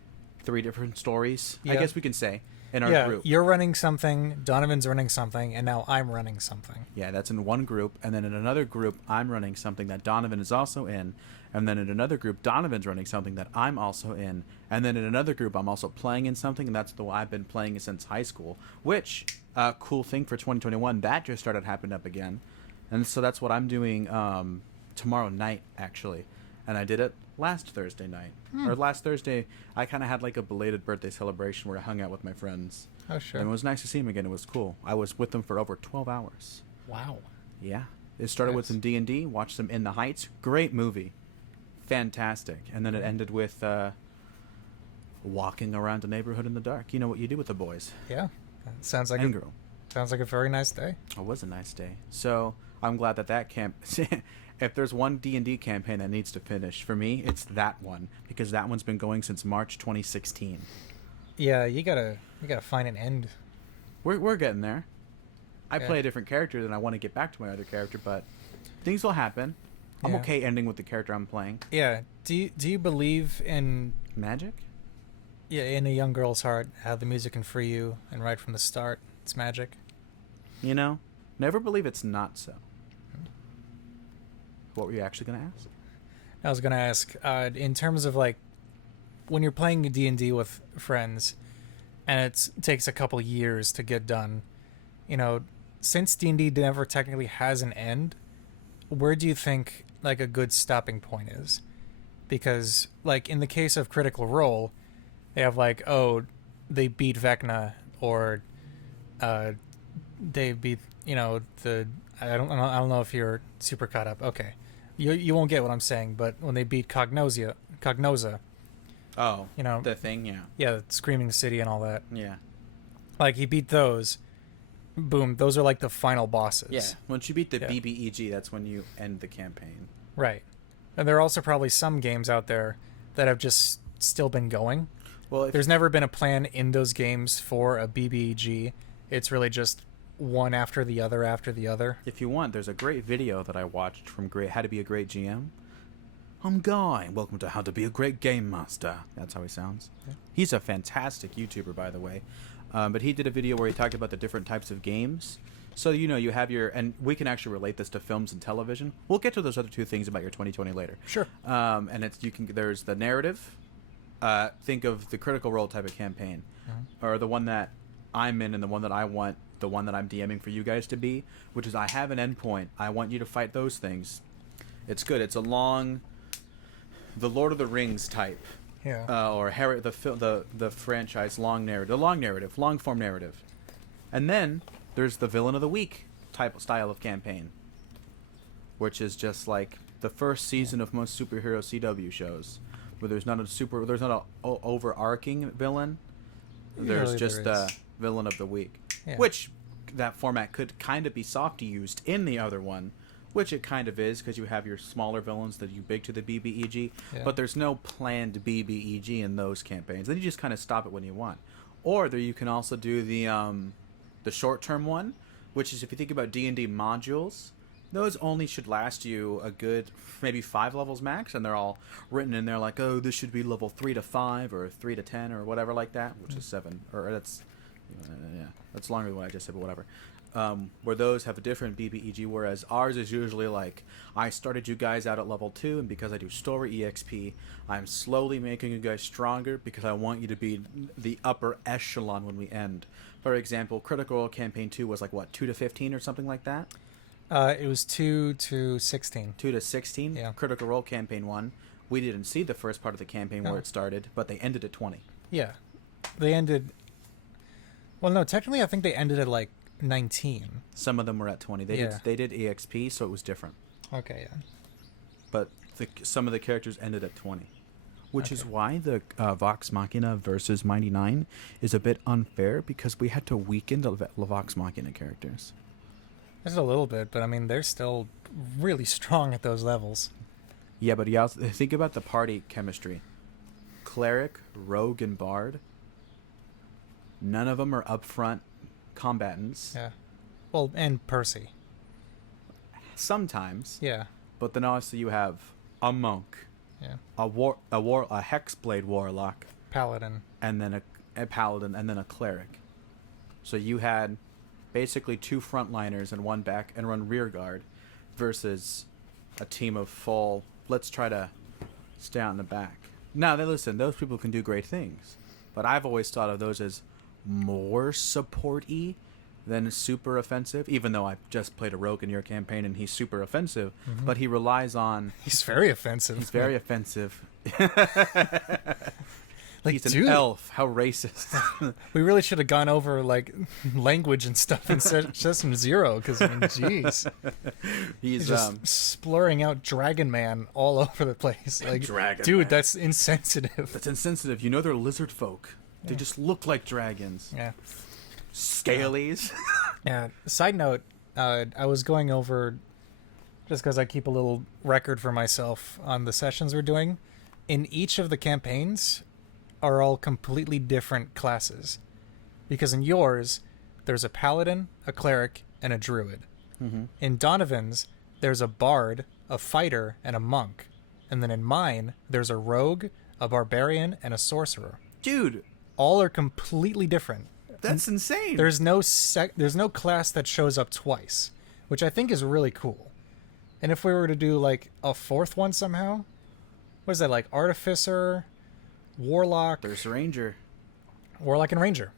3 different stories. Yeah. I guess we can say in our group. You're running something, Donovan's running something, and now I'm running something. Yeah, that's in one group, and then in another group I'm running something that Donovan is also in, and then in another group Donovan's running something that I'm also in, and then in another group I'm also playing in something, and that's the one I've been playing since high school, which cool thing for 2021, that just started happening up again. And so that's what I'm doing tomorrow night, actually. And I did it last Thursday night. Or last Thursday, I kind of had like a belated birthday celebration where I hung out with my friends. Oh, sure. And it was nice to see them again. It was cool. I was with them for over 12 hours. Wow. Yeah. It started with some D&D, watched some In the Heights. Great movie. Fantastic. And then it ended with walking around the neighborhood in the dark. You know what you do with the boys. Yeah. Sounds like girl. Sounds like a very nice day. It was a nice day. So I'm glad that camp... If there's one D&D campaign that needs to finish, for me, it's that one. Because that one's been going since March 2016. Yeah, you gotta find an end. We're getting there. I play a different character, and I want to get back to my other character, but things will happen. I'm okay ending with the character I'm playing. Yeah. Do you believe in... Magic? Yeah, in a young girl's heart, how the music can free you, and right from the start, it's magic. Never believe it's not so. What were you actually going to ask? I was going to ask, in terms of like, when you're playing D&D with friends, and it takes a couple years to get done, since D&D never technically has an end, where do you think like a good stopping point is? Because like in the case of Critical Role, they have like, they beat Vecna, or they beat I don't know if you're super caught up. Okay, you won't get what I'm saying, but when they beat Cognosia, Cognoza. Oh, You know, the thing, yeah. yeah, Screaming City and all that. Yeah. Like, he beat those. Boom, those are like the final bosses. Yeah, once you beat the Yeah. BBEG, that's when you end the campaign. Right. And there are also probably some games out there that have just still been going. Well, There's never been a plan in those games for a BBEG. It's really just one after the other after the other. if you want, there's a great video that I watched from How to Be a Great GM. I'm Guy. Welcome to How to Be a Great Game Master. That's how he sounds. Yeah. He's a fantastic YouTuber, by the way. But he did a video where he talked about the different types of games. So, you know, you have your... And we can actually relate this to films and television. We'll get to those other two things about your 2020 later. Sure. And it's there's the narrative. Think of the Critical Role type of campaign. Or the one that I'm in and the one that I want, the one that I'm DMing for you guys to be, which is I have an endpoint. I want you to fight those things. It's good. It's a long... The Lord of the Rings type. Yeah. Or Harry, the franchise long form narrative, and then there's the Villain of the Week style of campaign, which is just like the first season of most superhero CW shows, where there's not a overarching villain. There's Usually just there a is. Villain of the Week, Yeah. which that format could kind of be soft used in the other one. Which it kind of is, because you have your smaller villains that you big to the BBEG, Yeah. but there's no planned BBEG in those campaigns. Then you just kind of stop it when you want. Or there you can also do the short-term one, which is if you think about D&D modules, those only should last you a good maybe 5 levels max, and they're all written in there like, oh, this should be level 3 to 5 or 3 to 10 or whatever like that, which is 7, or that's longer than what I just said, but whatever. Where those have a different BBEG, whereas ours is usually like, I started you guys out at level 2, and because I do story EXP, I'm slowly making you guys stronger because I want you to be the upper echelon when we end. For example, Critical Role Campaign 2 was like, what, 2 to 15 or something like that? It was 2 to 16. 2 to 16? Yeah. Critical Role Campaign 1, we didn't see the first part of the campaign where it started, but they ended at 20. Yeah. They ended... Well, no, technically I think they ended at like 19. Some of them were at 20. They did EXP, so it was different. Okay, yeah. But some of the characters ended at 20. Which Okay. is why the Vox Machina versus Mighty Nine is a bit unfair, because we had to weaken the Vox Machina characters. Just a little bit, but I mean, they're still really strong at those levels. Yeah, but you also think about the party chemistry. Cleric, Rogue, and Bard. None of them are upfront combatants. Yeah. Well, and Percy. Sometimes. Yeah. But then also you have a monk, Yeah. a hexblade warlock, Paladin. and then a paladin, and then a cleric. So you had basically 2 frontliners and 1 back and 1 rear guard, versus a team of full. Let's try to stay out in the back. Now, listen, those people can do great things, but I've always thought of those as more support-y than super offensive. Even though I just played a rogue in your campaign and he's super offensive, but he relies on. He's very offensive. He's very offensive. Like, He's an dude, elf. How racist. we really should have gone over like language and stuff in System Zero, because I mean, jeez, He's just splurring out Dragon Man all over the place. Like, Dragon dude, Man. that's insensitive. That's insensitive. You know they're lizard folk. They just look like dragons. Yeah. Scalies. Yeah. Side note, I was going over, just because I keep a little record for myself on the sessions we're doing. In each of the campaigns are all completely different classes. Because in yours, there's a paladin, a cleric, and a druid. Mm-hmm. In Donovan's, there's a bard, a fighter, and a monk. And then in mine, there's a rogue, a barbarian, and a sorcerer. Dude, All are completely different. that's insane. There's no class that shows up twice, which I think is really cool. And if we were to do like a 4th one somehow, what is that, like artificer, warlock, There's Ranger. warlock and ranger.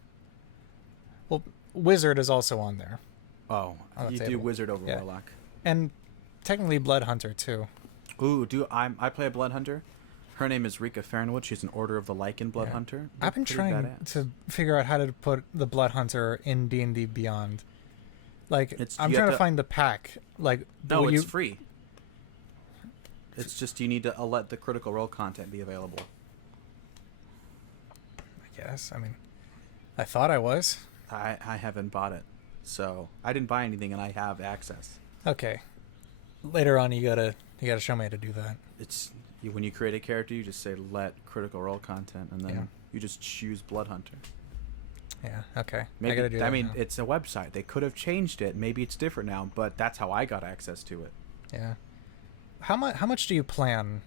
Well, wizard is also on there, Oh, On the you do table. Wizard over Yeah. Warlock. and technically blood hunter too. Ooh, I play a Blood Hunter. Her name is Rika Farnwood. She's an Order of the Lycan Blood Yeah. Hunter. I've been Pretty trying badass. to figure out how to put the blood hunter in D&D Beyond. Like, It's- I'm you trying have to to- find the pack. Like, No, will it's you- free. It's just you need to let the Critical Role content be available. I guess. I mean, I thought I was. I haven't bought it, so I didn't buy anything, and I have access. Okay. Later on, you gotta show me how to do that. It's when you create a character, you just say let Critical Role content, and then you just choose Blood Hunter. Yeah. Okay. Maybe, I gotta do that. I mean, now. it's a website. They could have changed it. Maybe it's different now, but that's how I got access to it. Yeah. How much do you plan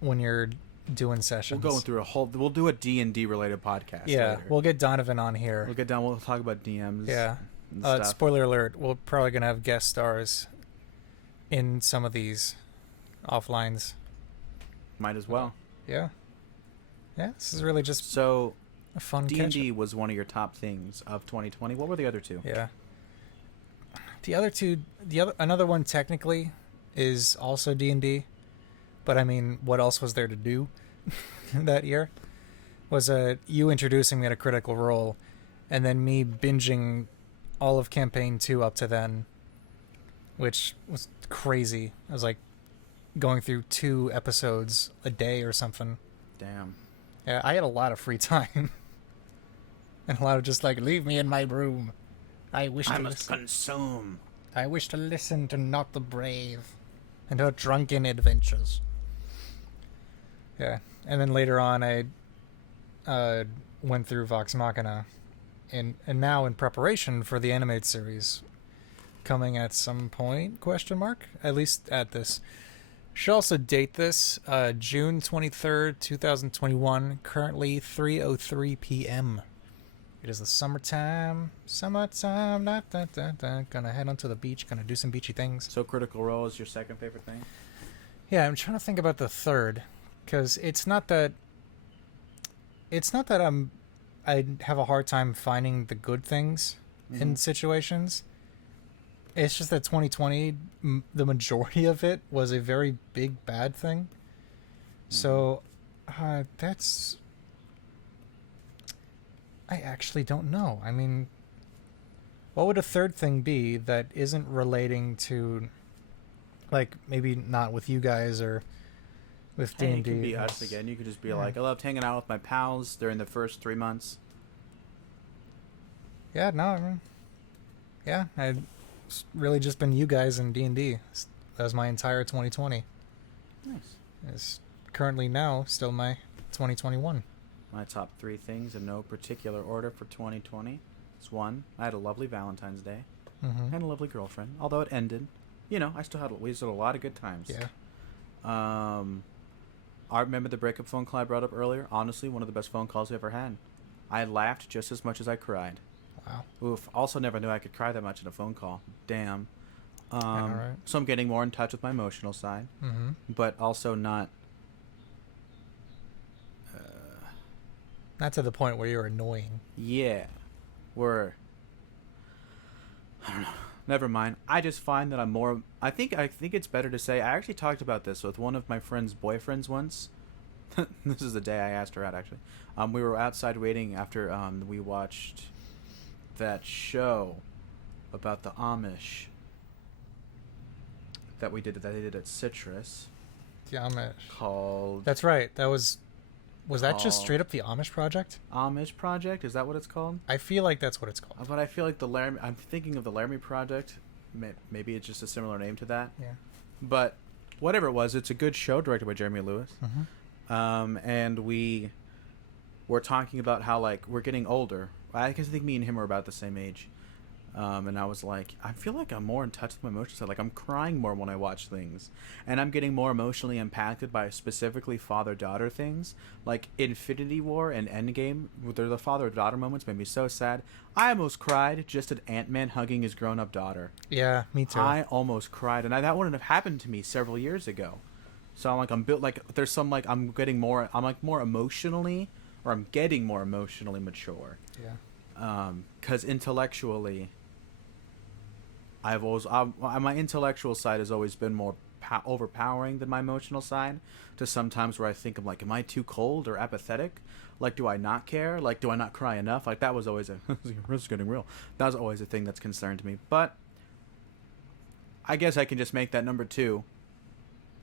when you're doing sessions? We'll do a D&D related podcast. Yeah, later. we'll get Donovan on here. We'll talk about DMs. Yeah. And stuff. Spoiler alert, we're probably going to have guest stars in some of these offlines. Might as well. Yeah. Yeah, this is really just so a fun D&D was one of your top things of 2020. What were the other two? Yeah. The other two, another one technically is also D&D, but I mean, what else was there to do that year? Was you introducing me to Critical Role, and then me binging all of Campaign 2 up to then, which was crazy. I was like going through 2 episodes a day or something. Damn. Yeah, I had a lot of free time. And a lot of just like, leave me in my room. I must consume. I wish to listen to Not the Brave and her drunken adventures. Yeah, and then later on I went through Vox Machina, and now in preparation for the animated series coming at some point, question mark, at least at this. Should also date this, June 23rd, 2021, currently 3:03 p.m. It is the summertime, gonna head onto the beach, gonna do some beachy things. So Critical Role is your second favorite thing? Yeah, I'm trying to think about the third, because it's not that I have a hard time finding the good things in situations. It's just that 2020, the majority of it was a very big bad thing. So, that's... I actually don't know. I mean, what would a third thing be that isn't relating to, like, maybe not with you guys or with D&D? It could be us again. You could just be like, I loved hanging out with my pals during the first 3 months. Yeah, no, I mean, yeah, it's really just been you guys and D&D. That was my entire 2020. Nice. It's currently now still my 2021. My top 3 things in no particular order for 2020. It's 1, I had a lovely Valentine's Day and a lovely girlfriend. Although it ended, we still had a lot of good times. Yeah. I remember the breakup phone call I brought up earlier. Honestly, one of the best phone calls we ever had. I laughed just as much as I cried. Wow. Oof. Also, never knew I could cry that much in a phone call. Damn. Right. So I'm getting more in touch with my emotional side, but also not. Not to the point where you're annoying. Yeah. I don't know. Never mind. I just find that I'm more... I think it's better to say... I actually talked about this with one of my friend's boyfriends once. This is the day I asked her out, actually. We were outside waiting after we watched that show about the Amish that they did at Citrus. The Amish. Called... That's right. Was that just straight up the Amish Project? Amish Project? Is that what it's called? I feel like that's what it's called. But I feel like I'm thinking of the Laramie Project. Maybe it's just a similar name to that. Yeah. But whatever it was, it's a good show directed by Jeremy Lewis. And we were talking about how, like, we're getting older. I think me and him are about the same age. And I was like, I feel like I'm more in touch with my emotions. Like, I'm crying more when I watch things. And I'm getting more emotionally impacted by specifically father-daughter things. Like Infinity War and Endgame, the father-daughter moments made me so sad. I almost cried just at Ant-Man hugging his grown-up daughter. Yeah, me too. I almost cried. And that wouldn't have happened to me several years ago. So I'm like, there's some, like, I'm getting more emotionally mature. Yeah. Because intellectually... my intellectual side has always been more overpowering than my emotional side, to sometimes where I think I'm like, am I too cold or apathetic? Like, do I not care? Like, do I not cry enough? Like, that was always it's getting real. That was always a thing that's concerned me. But I guess I can just make that number 2.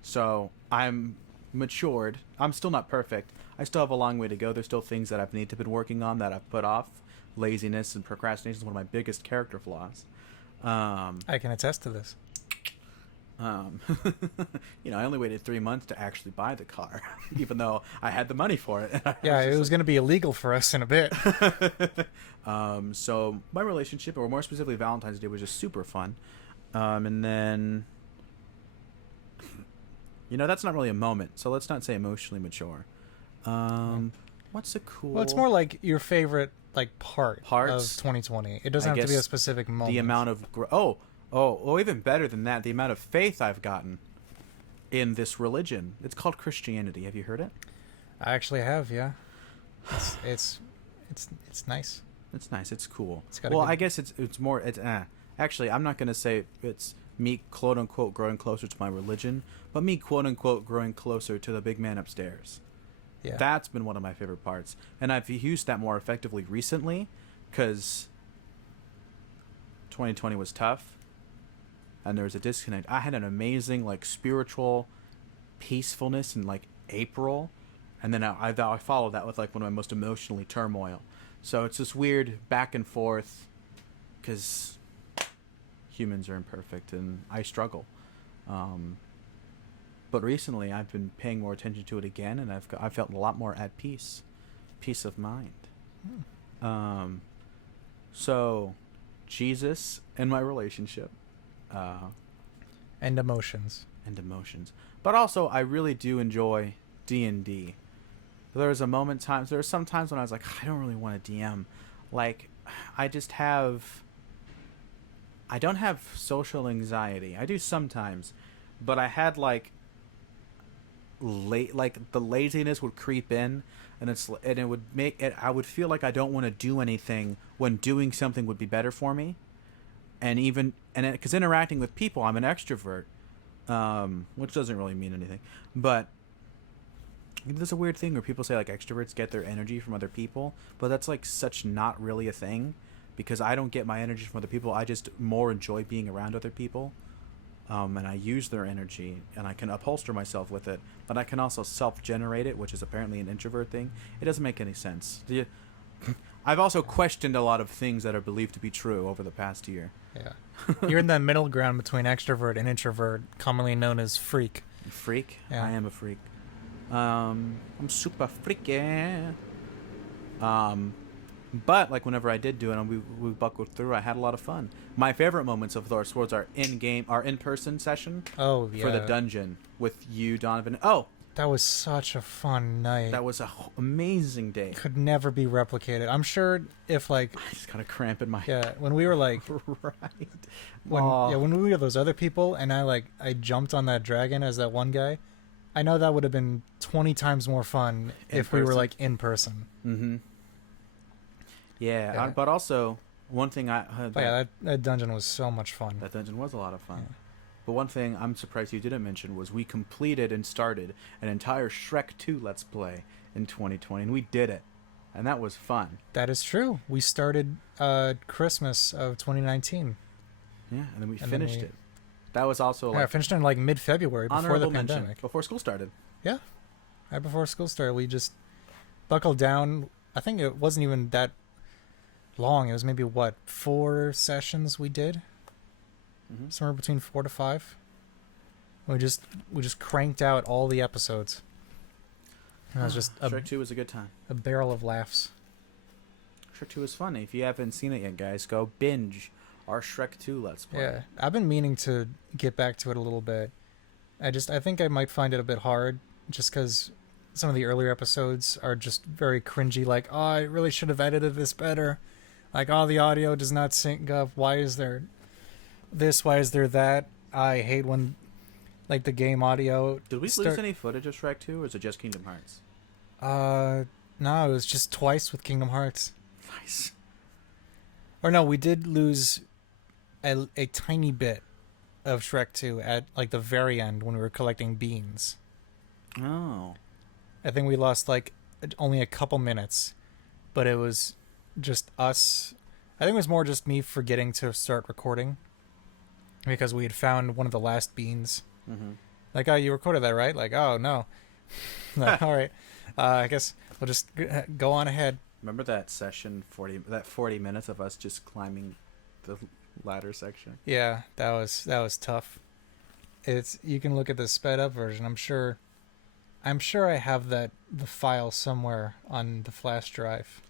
So I'm matured. I'm still not perfect. I still have a long way to go. There's still things that I've been working on that I've put off. Laziness and procrastination is one of my biggest character flaws. I can attest to this. You know, I only waited 3 months to actually buy the car, even though I had the money for it. Yeah, it was going to be illegal for us in a bit. So my relationship, or more specifically Valentine's Day, was just super fun. And then, you know, that's not really a moment, so let's not say emotionally mature. What's a cool... Well, it's more like your favorite parts of Parts? 2020. It doesn't have to be a specific moment. The amount of... even better than that, the amount of faith I've gotten in this religion. It's called Christianity. Have you heard it? I actually have, yeah. It's nice. It's nice. It's cool. Well, I guess it's more... Actually, I'm not going to say it's me, quote-unquote, growing closer to my religion, but me, quote-unquote, growing closer to the big man upstairs. Yeah. That's been one of my favorite parts. And I've used that more effectively recently, because 2020 was tough, and there was a disconnect. I had an amazing, spiritual peacefulness in, April, and then I followed that with, one of my most emotionally turmoil. So it's this weird back and forth, because humans are imperfect, and I struggle. But recently, I've been paying more attention to it again, and I've felt a lot more at peace of mind. So, Jesus and my relationship, and emotions. But also, I really do enjoy D&D. There are some times when I was like, I don't really want to DM. I don't have social anxiety. I do sometimes, but I had the laziness would creep in, and it would make it. I would feel like I don't want to do anything when doing something would be better for me, because interacting with people, I'm an extrovert, which doesn't really mean anything, but there's a weird thing where people say extroverts get their energy from other people, but that's such not really a thing, because I don't get my energy from other people. I just more enjoy being around other people. And I use their energy, and I can upholster myself with it, but I can also self-generate it, which is apparently an introvert thing. It doesn't make any sense. I've also questioned a lot of things that are believed to be true over the past year. Yeah. You're in the middle ground between extrovert and introvert, commonly known as freak. Freak? Yeah. I am a freak. I'm super freaky. But whenever I did do it and we buckled through, I had a lot of fun. My favorite moments of Thor Swords are in-person session. Oh, yeah. For the dungeon with you, Donovan. Oh, that was such a fun night. That was an amazing day. Could never be replicated. I'm sure if I just got a cramp in my... Yeah, when we were right. When we were those other people and I jumped on that dragon as that one guy, I know that would have been 20 times more fun if we were in person. Mm-hmm. Yeah. But also, one thing that dungeon was so much fun. That dungeon was a lot of fun. Yeah. But one thing I'm surprised you didn't mention was we completed and started an entire Shrek 2 Let's Play in 2020, and we did it. And that was fun. That is true. We started Christmas of 2019. Yeah, and then we finished it. That was also I finished it in mid-February before the pandemic. Before school started. Yeah. Right before school started, we just buckled down. I think it wasn't even that long. It was maybe 4 sessions we did, somewhere between 4 to 5. We just cranked out all the episodes. And it was just Shrek 2 was a good time. A barrel of laughs. Shrek 2 is funny. If you haven't seen it yet, guys, go binge our Shrek 2 Let's Play. Yeah, I've been meaning to get back to it a little bit. I think I might find it a bit hard, just because some of the earlier episodes are just very cringy. I really should have edited this better. The audio does not sync up. Why is there this? Why is there that? I hate when, the game audio... Did we lose any footage of Shrek 2, or is it just Kingdom Hearts? No, it was just twice with Kingdom Hearts. Nice. Or no, we did lose a tiny bit of Shrek 2 at, the very end when we were collecting beans. Oh. I think we lost, only a couple minutes, but it was... just us. I think it was more just me forgetting to start recording because we had found one of the last beans Like, oh, you recorded that, right? Like, oh, no. Like, all right. I guess we'll just go on ahead. Remember that session, 40 minutes of us just climbing the ladder section? Yeah, that was tough. You can look at the sped up version. I'm sure I have the file somewhere on the flash drive.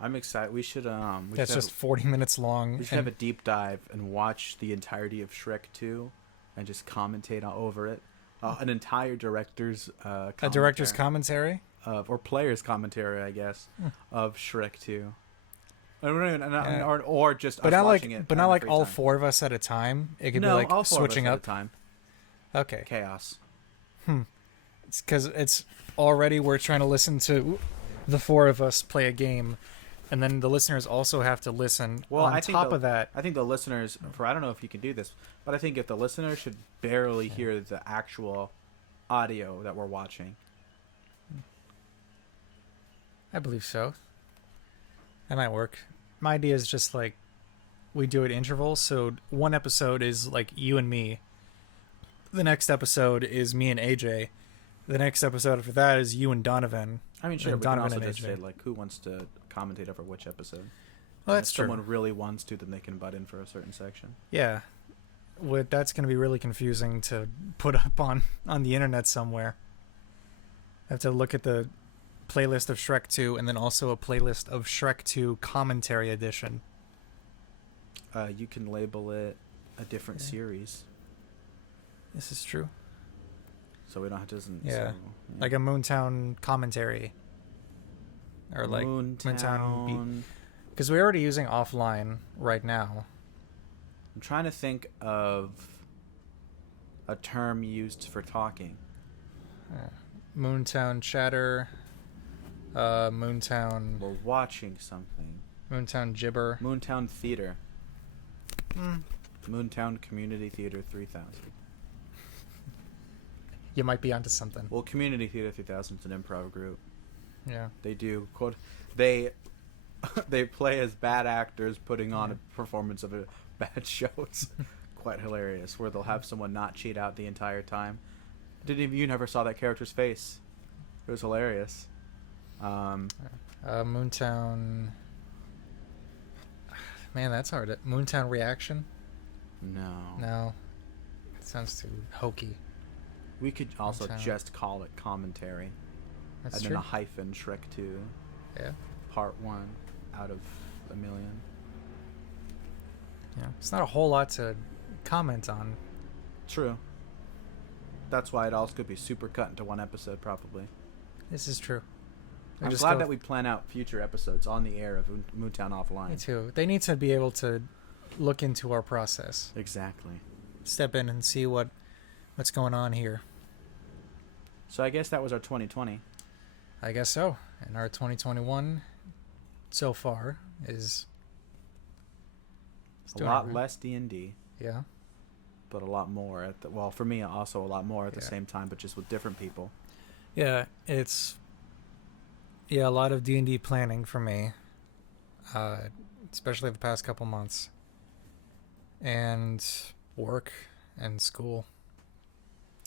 I'm excited. We should That's just 40 minutes long. We should have a deep dive and watch the entirety of Shrek 2 and just commentate over it. An entire director's commentary or player's commentary, I guess, of Shrek 2. Or just but us not watching like, it. but not like all time. four of us at a time. It could be all like four switching of us up. at a time. Okay. Chaos. It's because it's already we're trying to listen to the four of us play a game, and then the listeners also have to listen. Well, on top of that, I think the listeners. I don't know if you can do this, but I think if the listeners should barely hear the actual audio that we're watching. I believe so. That might work. My idea is just like we do it intervals. So one episode is like you and me. The next episode is me and AJ. The next episode after that is you and Donovan. I mean, sure. And We can Donovan also and just AJ. say like who wants to commentate over which episode. Well, And that's if true. someone really wants to, then they can butt in for a certain section. Yeah. That's going to be really confusing to put up on the internet somewhere. I have to look at the playlist of Shrek 2 and then also a playlist of Shrek 2 commentary edition. You can label it a different series, This is true. so we don't have to. Yeah. Like a MoonTown commentary. Or like MoonTown. Because we're already using offline right now. I'm trying to think of a term used for talking. MoonTown chatter. MoonTown. We're watching something. MoonTown gibber. MoonTown Theater. MoonTown Community Theater 3000. You might be onto something. Well, Community Theater 3000 is an improv group. Yeah. They do they play as bad actors putting on a performance of a bad show. It's quite hilarious, where they'll have someone not cheat out the entire time. You never saw that character's face. It was hilarious. MoonTown. Man, that's hard. MoonTown reaction? No. It sounds too hokey. We could also MoonTown. just call it commentary. That's and true. then a hyphen Shrek 2. Yeah. Part 1 out of a million. Yeah. It's not a whole lot to comment on. True. That's why it also could be super cut into one episode, probably. This is true. I'm glad that we plan out future episodes on the air of MoonTown Offline. Me too. They need to be able to look into our process. Exactly. Step in and see what's going on here. So I guess that was our 2020. I guess so. And our 2021 so far is A lot less D&D. Yeah. But a lot more for me also a lot more at the same time, but just with different people. Yeah, it's a lot of D&D planning for me, especially the past couple months, and work and school.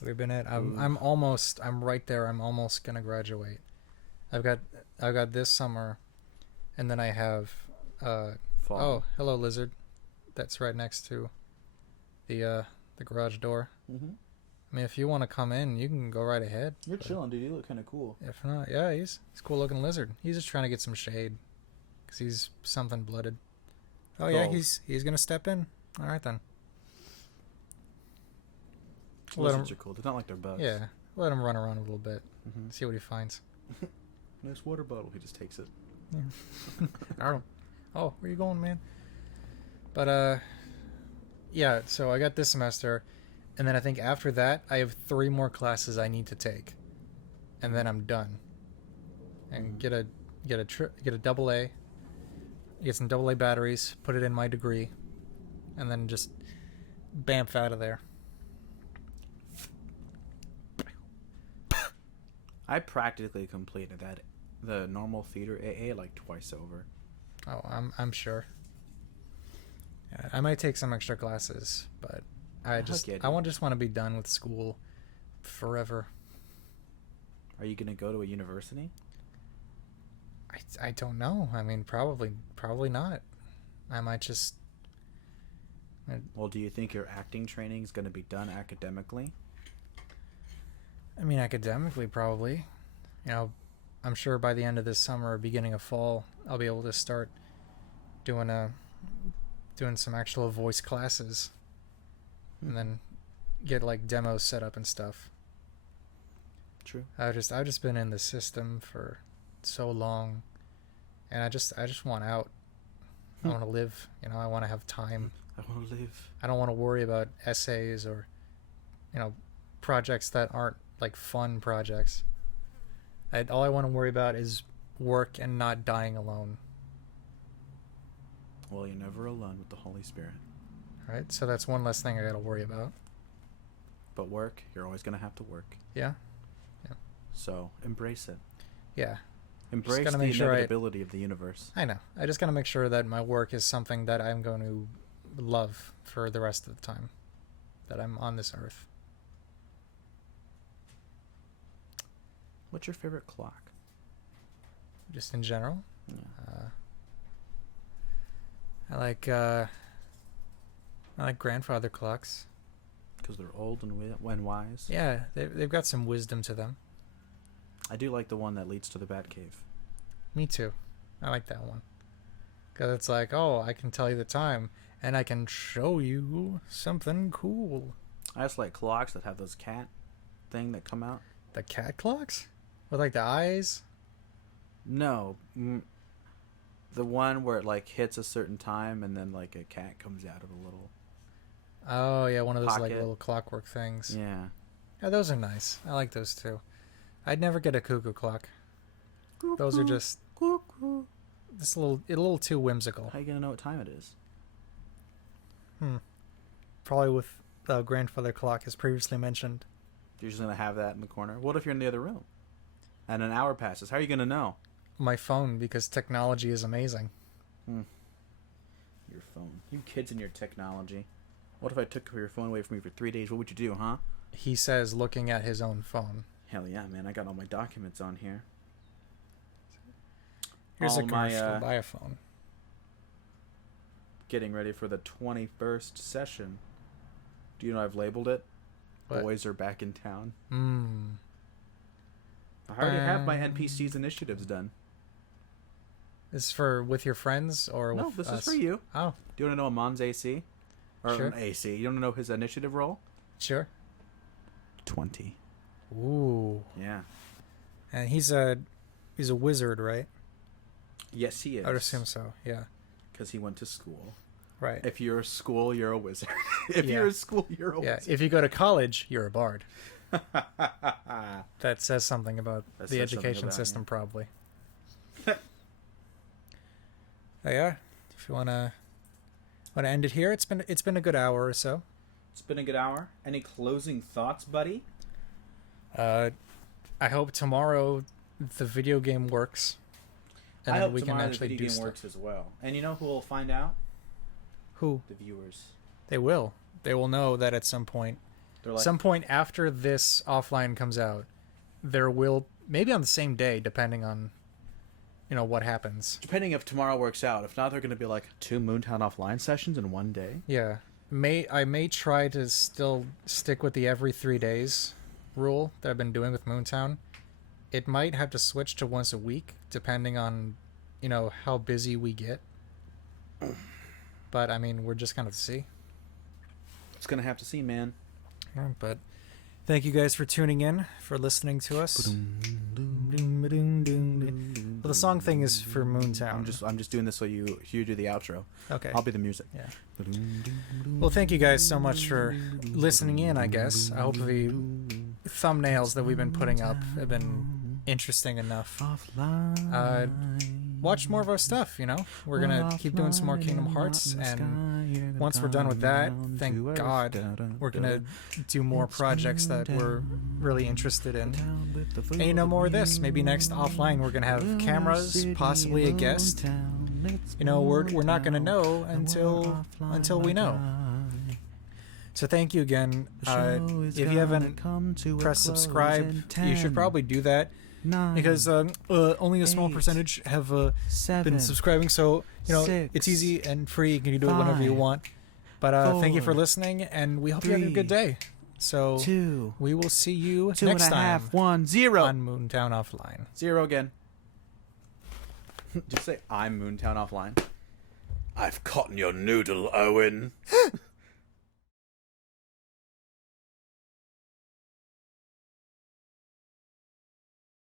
We've been I'm right there. I'm almost gonna graduate. I've got this summer, and then I have Fall. Oh, hello, lizard. That's right next to the garage door. Mm-hmm. I mean, if you want to come in, you can go right ahead. You're chilling, dude. You look kind of cool. If not, yeah, he's a cool looking lizard. He's just trying to get some shade, because he's something blooded. Oh yeah, he's gonna step in. All right then. Lizards are cool. They're not like they're bugs. Yeah, let him run around a little bit. Mm-hmm. See what he finds. Nice water bottle. He just takes it. Yeah. Oh, where you going, man? But yeah. So I got this semester, and then I think after that I have 3 more classes I need to take, and then I'm done. And get a double A. Get some AA batteries. Put it in my degree, and then just bamf out of there. I practically completed the normal theater AA like twice over. Oh, I'm sure. Yeah, I might take some extra classes, but I just want to be done with school forever. Are you going to go to a university? I don't know. I mean, probably not. I might just... Well, do you think your acting training is going to be done academically? I mean, academically, probably. You know, I'm sure by the end of this summer or beginning of fall, I'll be able to start doing some actual voice classes, and then get like demos set up and stuff. True. I've just been in the system for so long, and I just want out. I want to live. You know, I want to have time. I want to live. I don't want to worry about essays or, you know, projects that aren't like fun projects. All I want to worry about is work and not dying alone. Well, you're never alone with the Holy Spirit. Right? So that's one less thing I got to worry about. But work, you're always going to have to work. Yeah. So embrace it. Yeah. Embrace the inevitability of the universe. I know. I just got to make sure that my work is something that I'm going to love for the rest of the time that I'm on this earth. What's your favorite clock? Just in general? Yeah. I like grandfather clocks. Because they're old and wise? Yeah, they've got some wisdom to them. I do like the one that leads to the Batcave. Me too. I like that one. Because it's like, oh, I can tell you the time, and I can show you something cool. I just like clocks that have those cat thing that come out. The cat clocks? With like the eyes? No. The one where it like hits a certain time and then like a cat comes out of a little... Oh, yeah, one of those like pocket. little clockwork things. Yeah. Yeah, those are nice. I like those too. I'd never get a cuckoo clock. Those are just a little too whimsical. How are you gonna know what time it is? Probably with the grandfather clock, as previously mentioned. You're just gonna have that in the corner. What if you're in the other room and an hour passes? How are you gonna know? My phone, because technology is amazing. Your phone. You kids and your technology. What if I took your phone away from me for 3 days? What would you do, huh? He says, looking at his own phone. Hell yeah, man. I got all my documents on here. Here's all a commercial to buy a phone. Getting ready for the 21st session. Do you know I've labeled it? What? Boys are back in town. I already have my NPCs initiatives done. This is for with your friends or with No, this us? is for you. Oh. Do you want to know Amon's AC? Or Sure. an AC. You want to know his initiative roll? Sure. 20. Ooh. Yeah. And he's a wizard, right? Yes, he is. I would assume so, yeah. Because he went to school. Right. If you're a school, you're a wizard. If Yeah. you're a school, you're a Yeah, wizard. if you go to college, you're a bard. That says something about That the says something education about system, you. probably. Yeah, if you wanna end it here, it's been a good hour or so. It's been a good hour. Any closing thoughts, buddy? I hope tomorrow the video game works, and I then hope we can tomorrow the actually video do game stuff. works as well. And you know who will find out? Who? The viewers. They will. They will know that at some point. They're like, Some point after this offline comes out, there will, maybe on the same day, depending on, what happens. depending if tomorrow works out. If not, they're going to be like 2 MoonTown Offline sessions in one day. Yeah. I may try to still stick with the every 3 days rule that I've been doing with MoonTown. It might have to switch to once a week, depending on, how busy we get. But, I mean, we're just going to see. It's going to have to see, man. Yeah, but thank you guys for tuning in, for listening to us. Well, the song thing is for MoonTown. I'm just doing this so you do the outro. Okay. I'll be the music. Yeah. Well, thank you guys so much for listening in, I guess. I hope the thumbnails that we've been putting up have been interesting enough. Watch more of our stuff, We're going to keep doing some more Kingdom Hearts, and once we're done with that, thank God, we're going to do more projects that we're really interested in. And more of this. Maybe next offline we're going to have cameras, possibly a guest. We're not going to know until we know. So thank you again. If you haven't pressed subscribe, you should probably do that. 9, because only a small 8, percentage have 7, been subscribing. So, 6, it's easy and free. You can do it whenever you 5, want. But 4, thank you for listening, and we hope you have a 3, good day. So 2, we will see you 2 next and a half, time 1, 0 on MoonTown Offline. 0 again. Just say I'm MoonTown Offline. I've caught your noodle, Owen.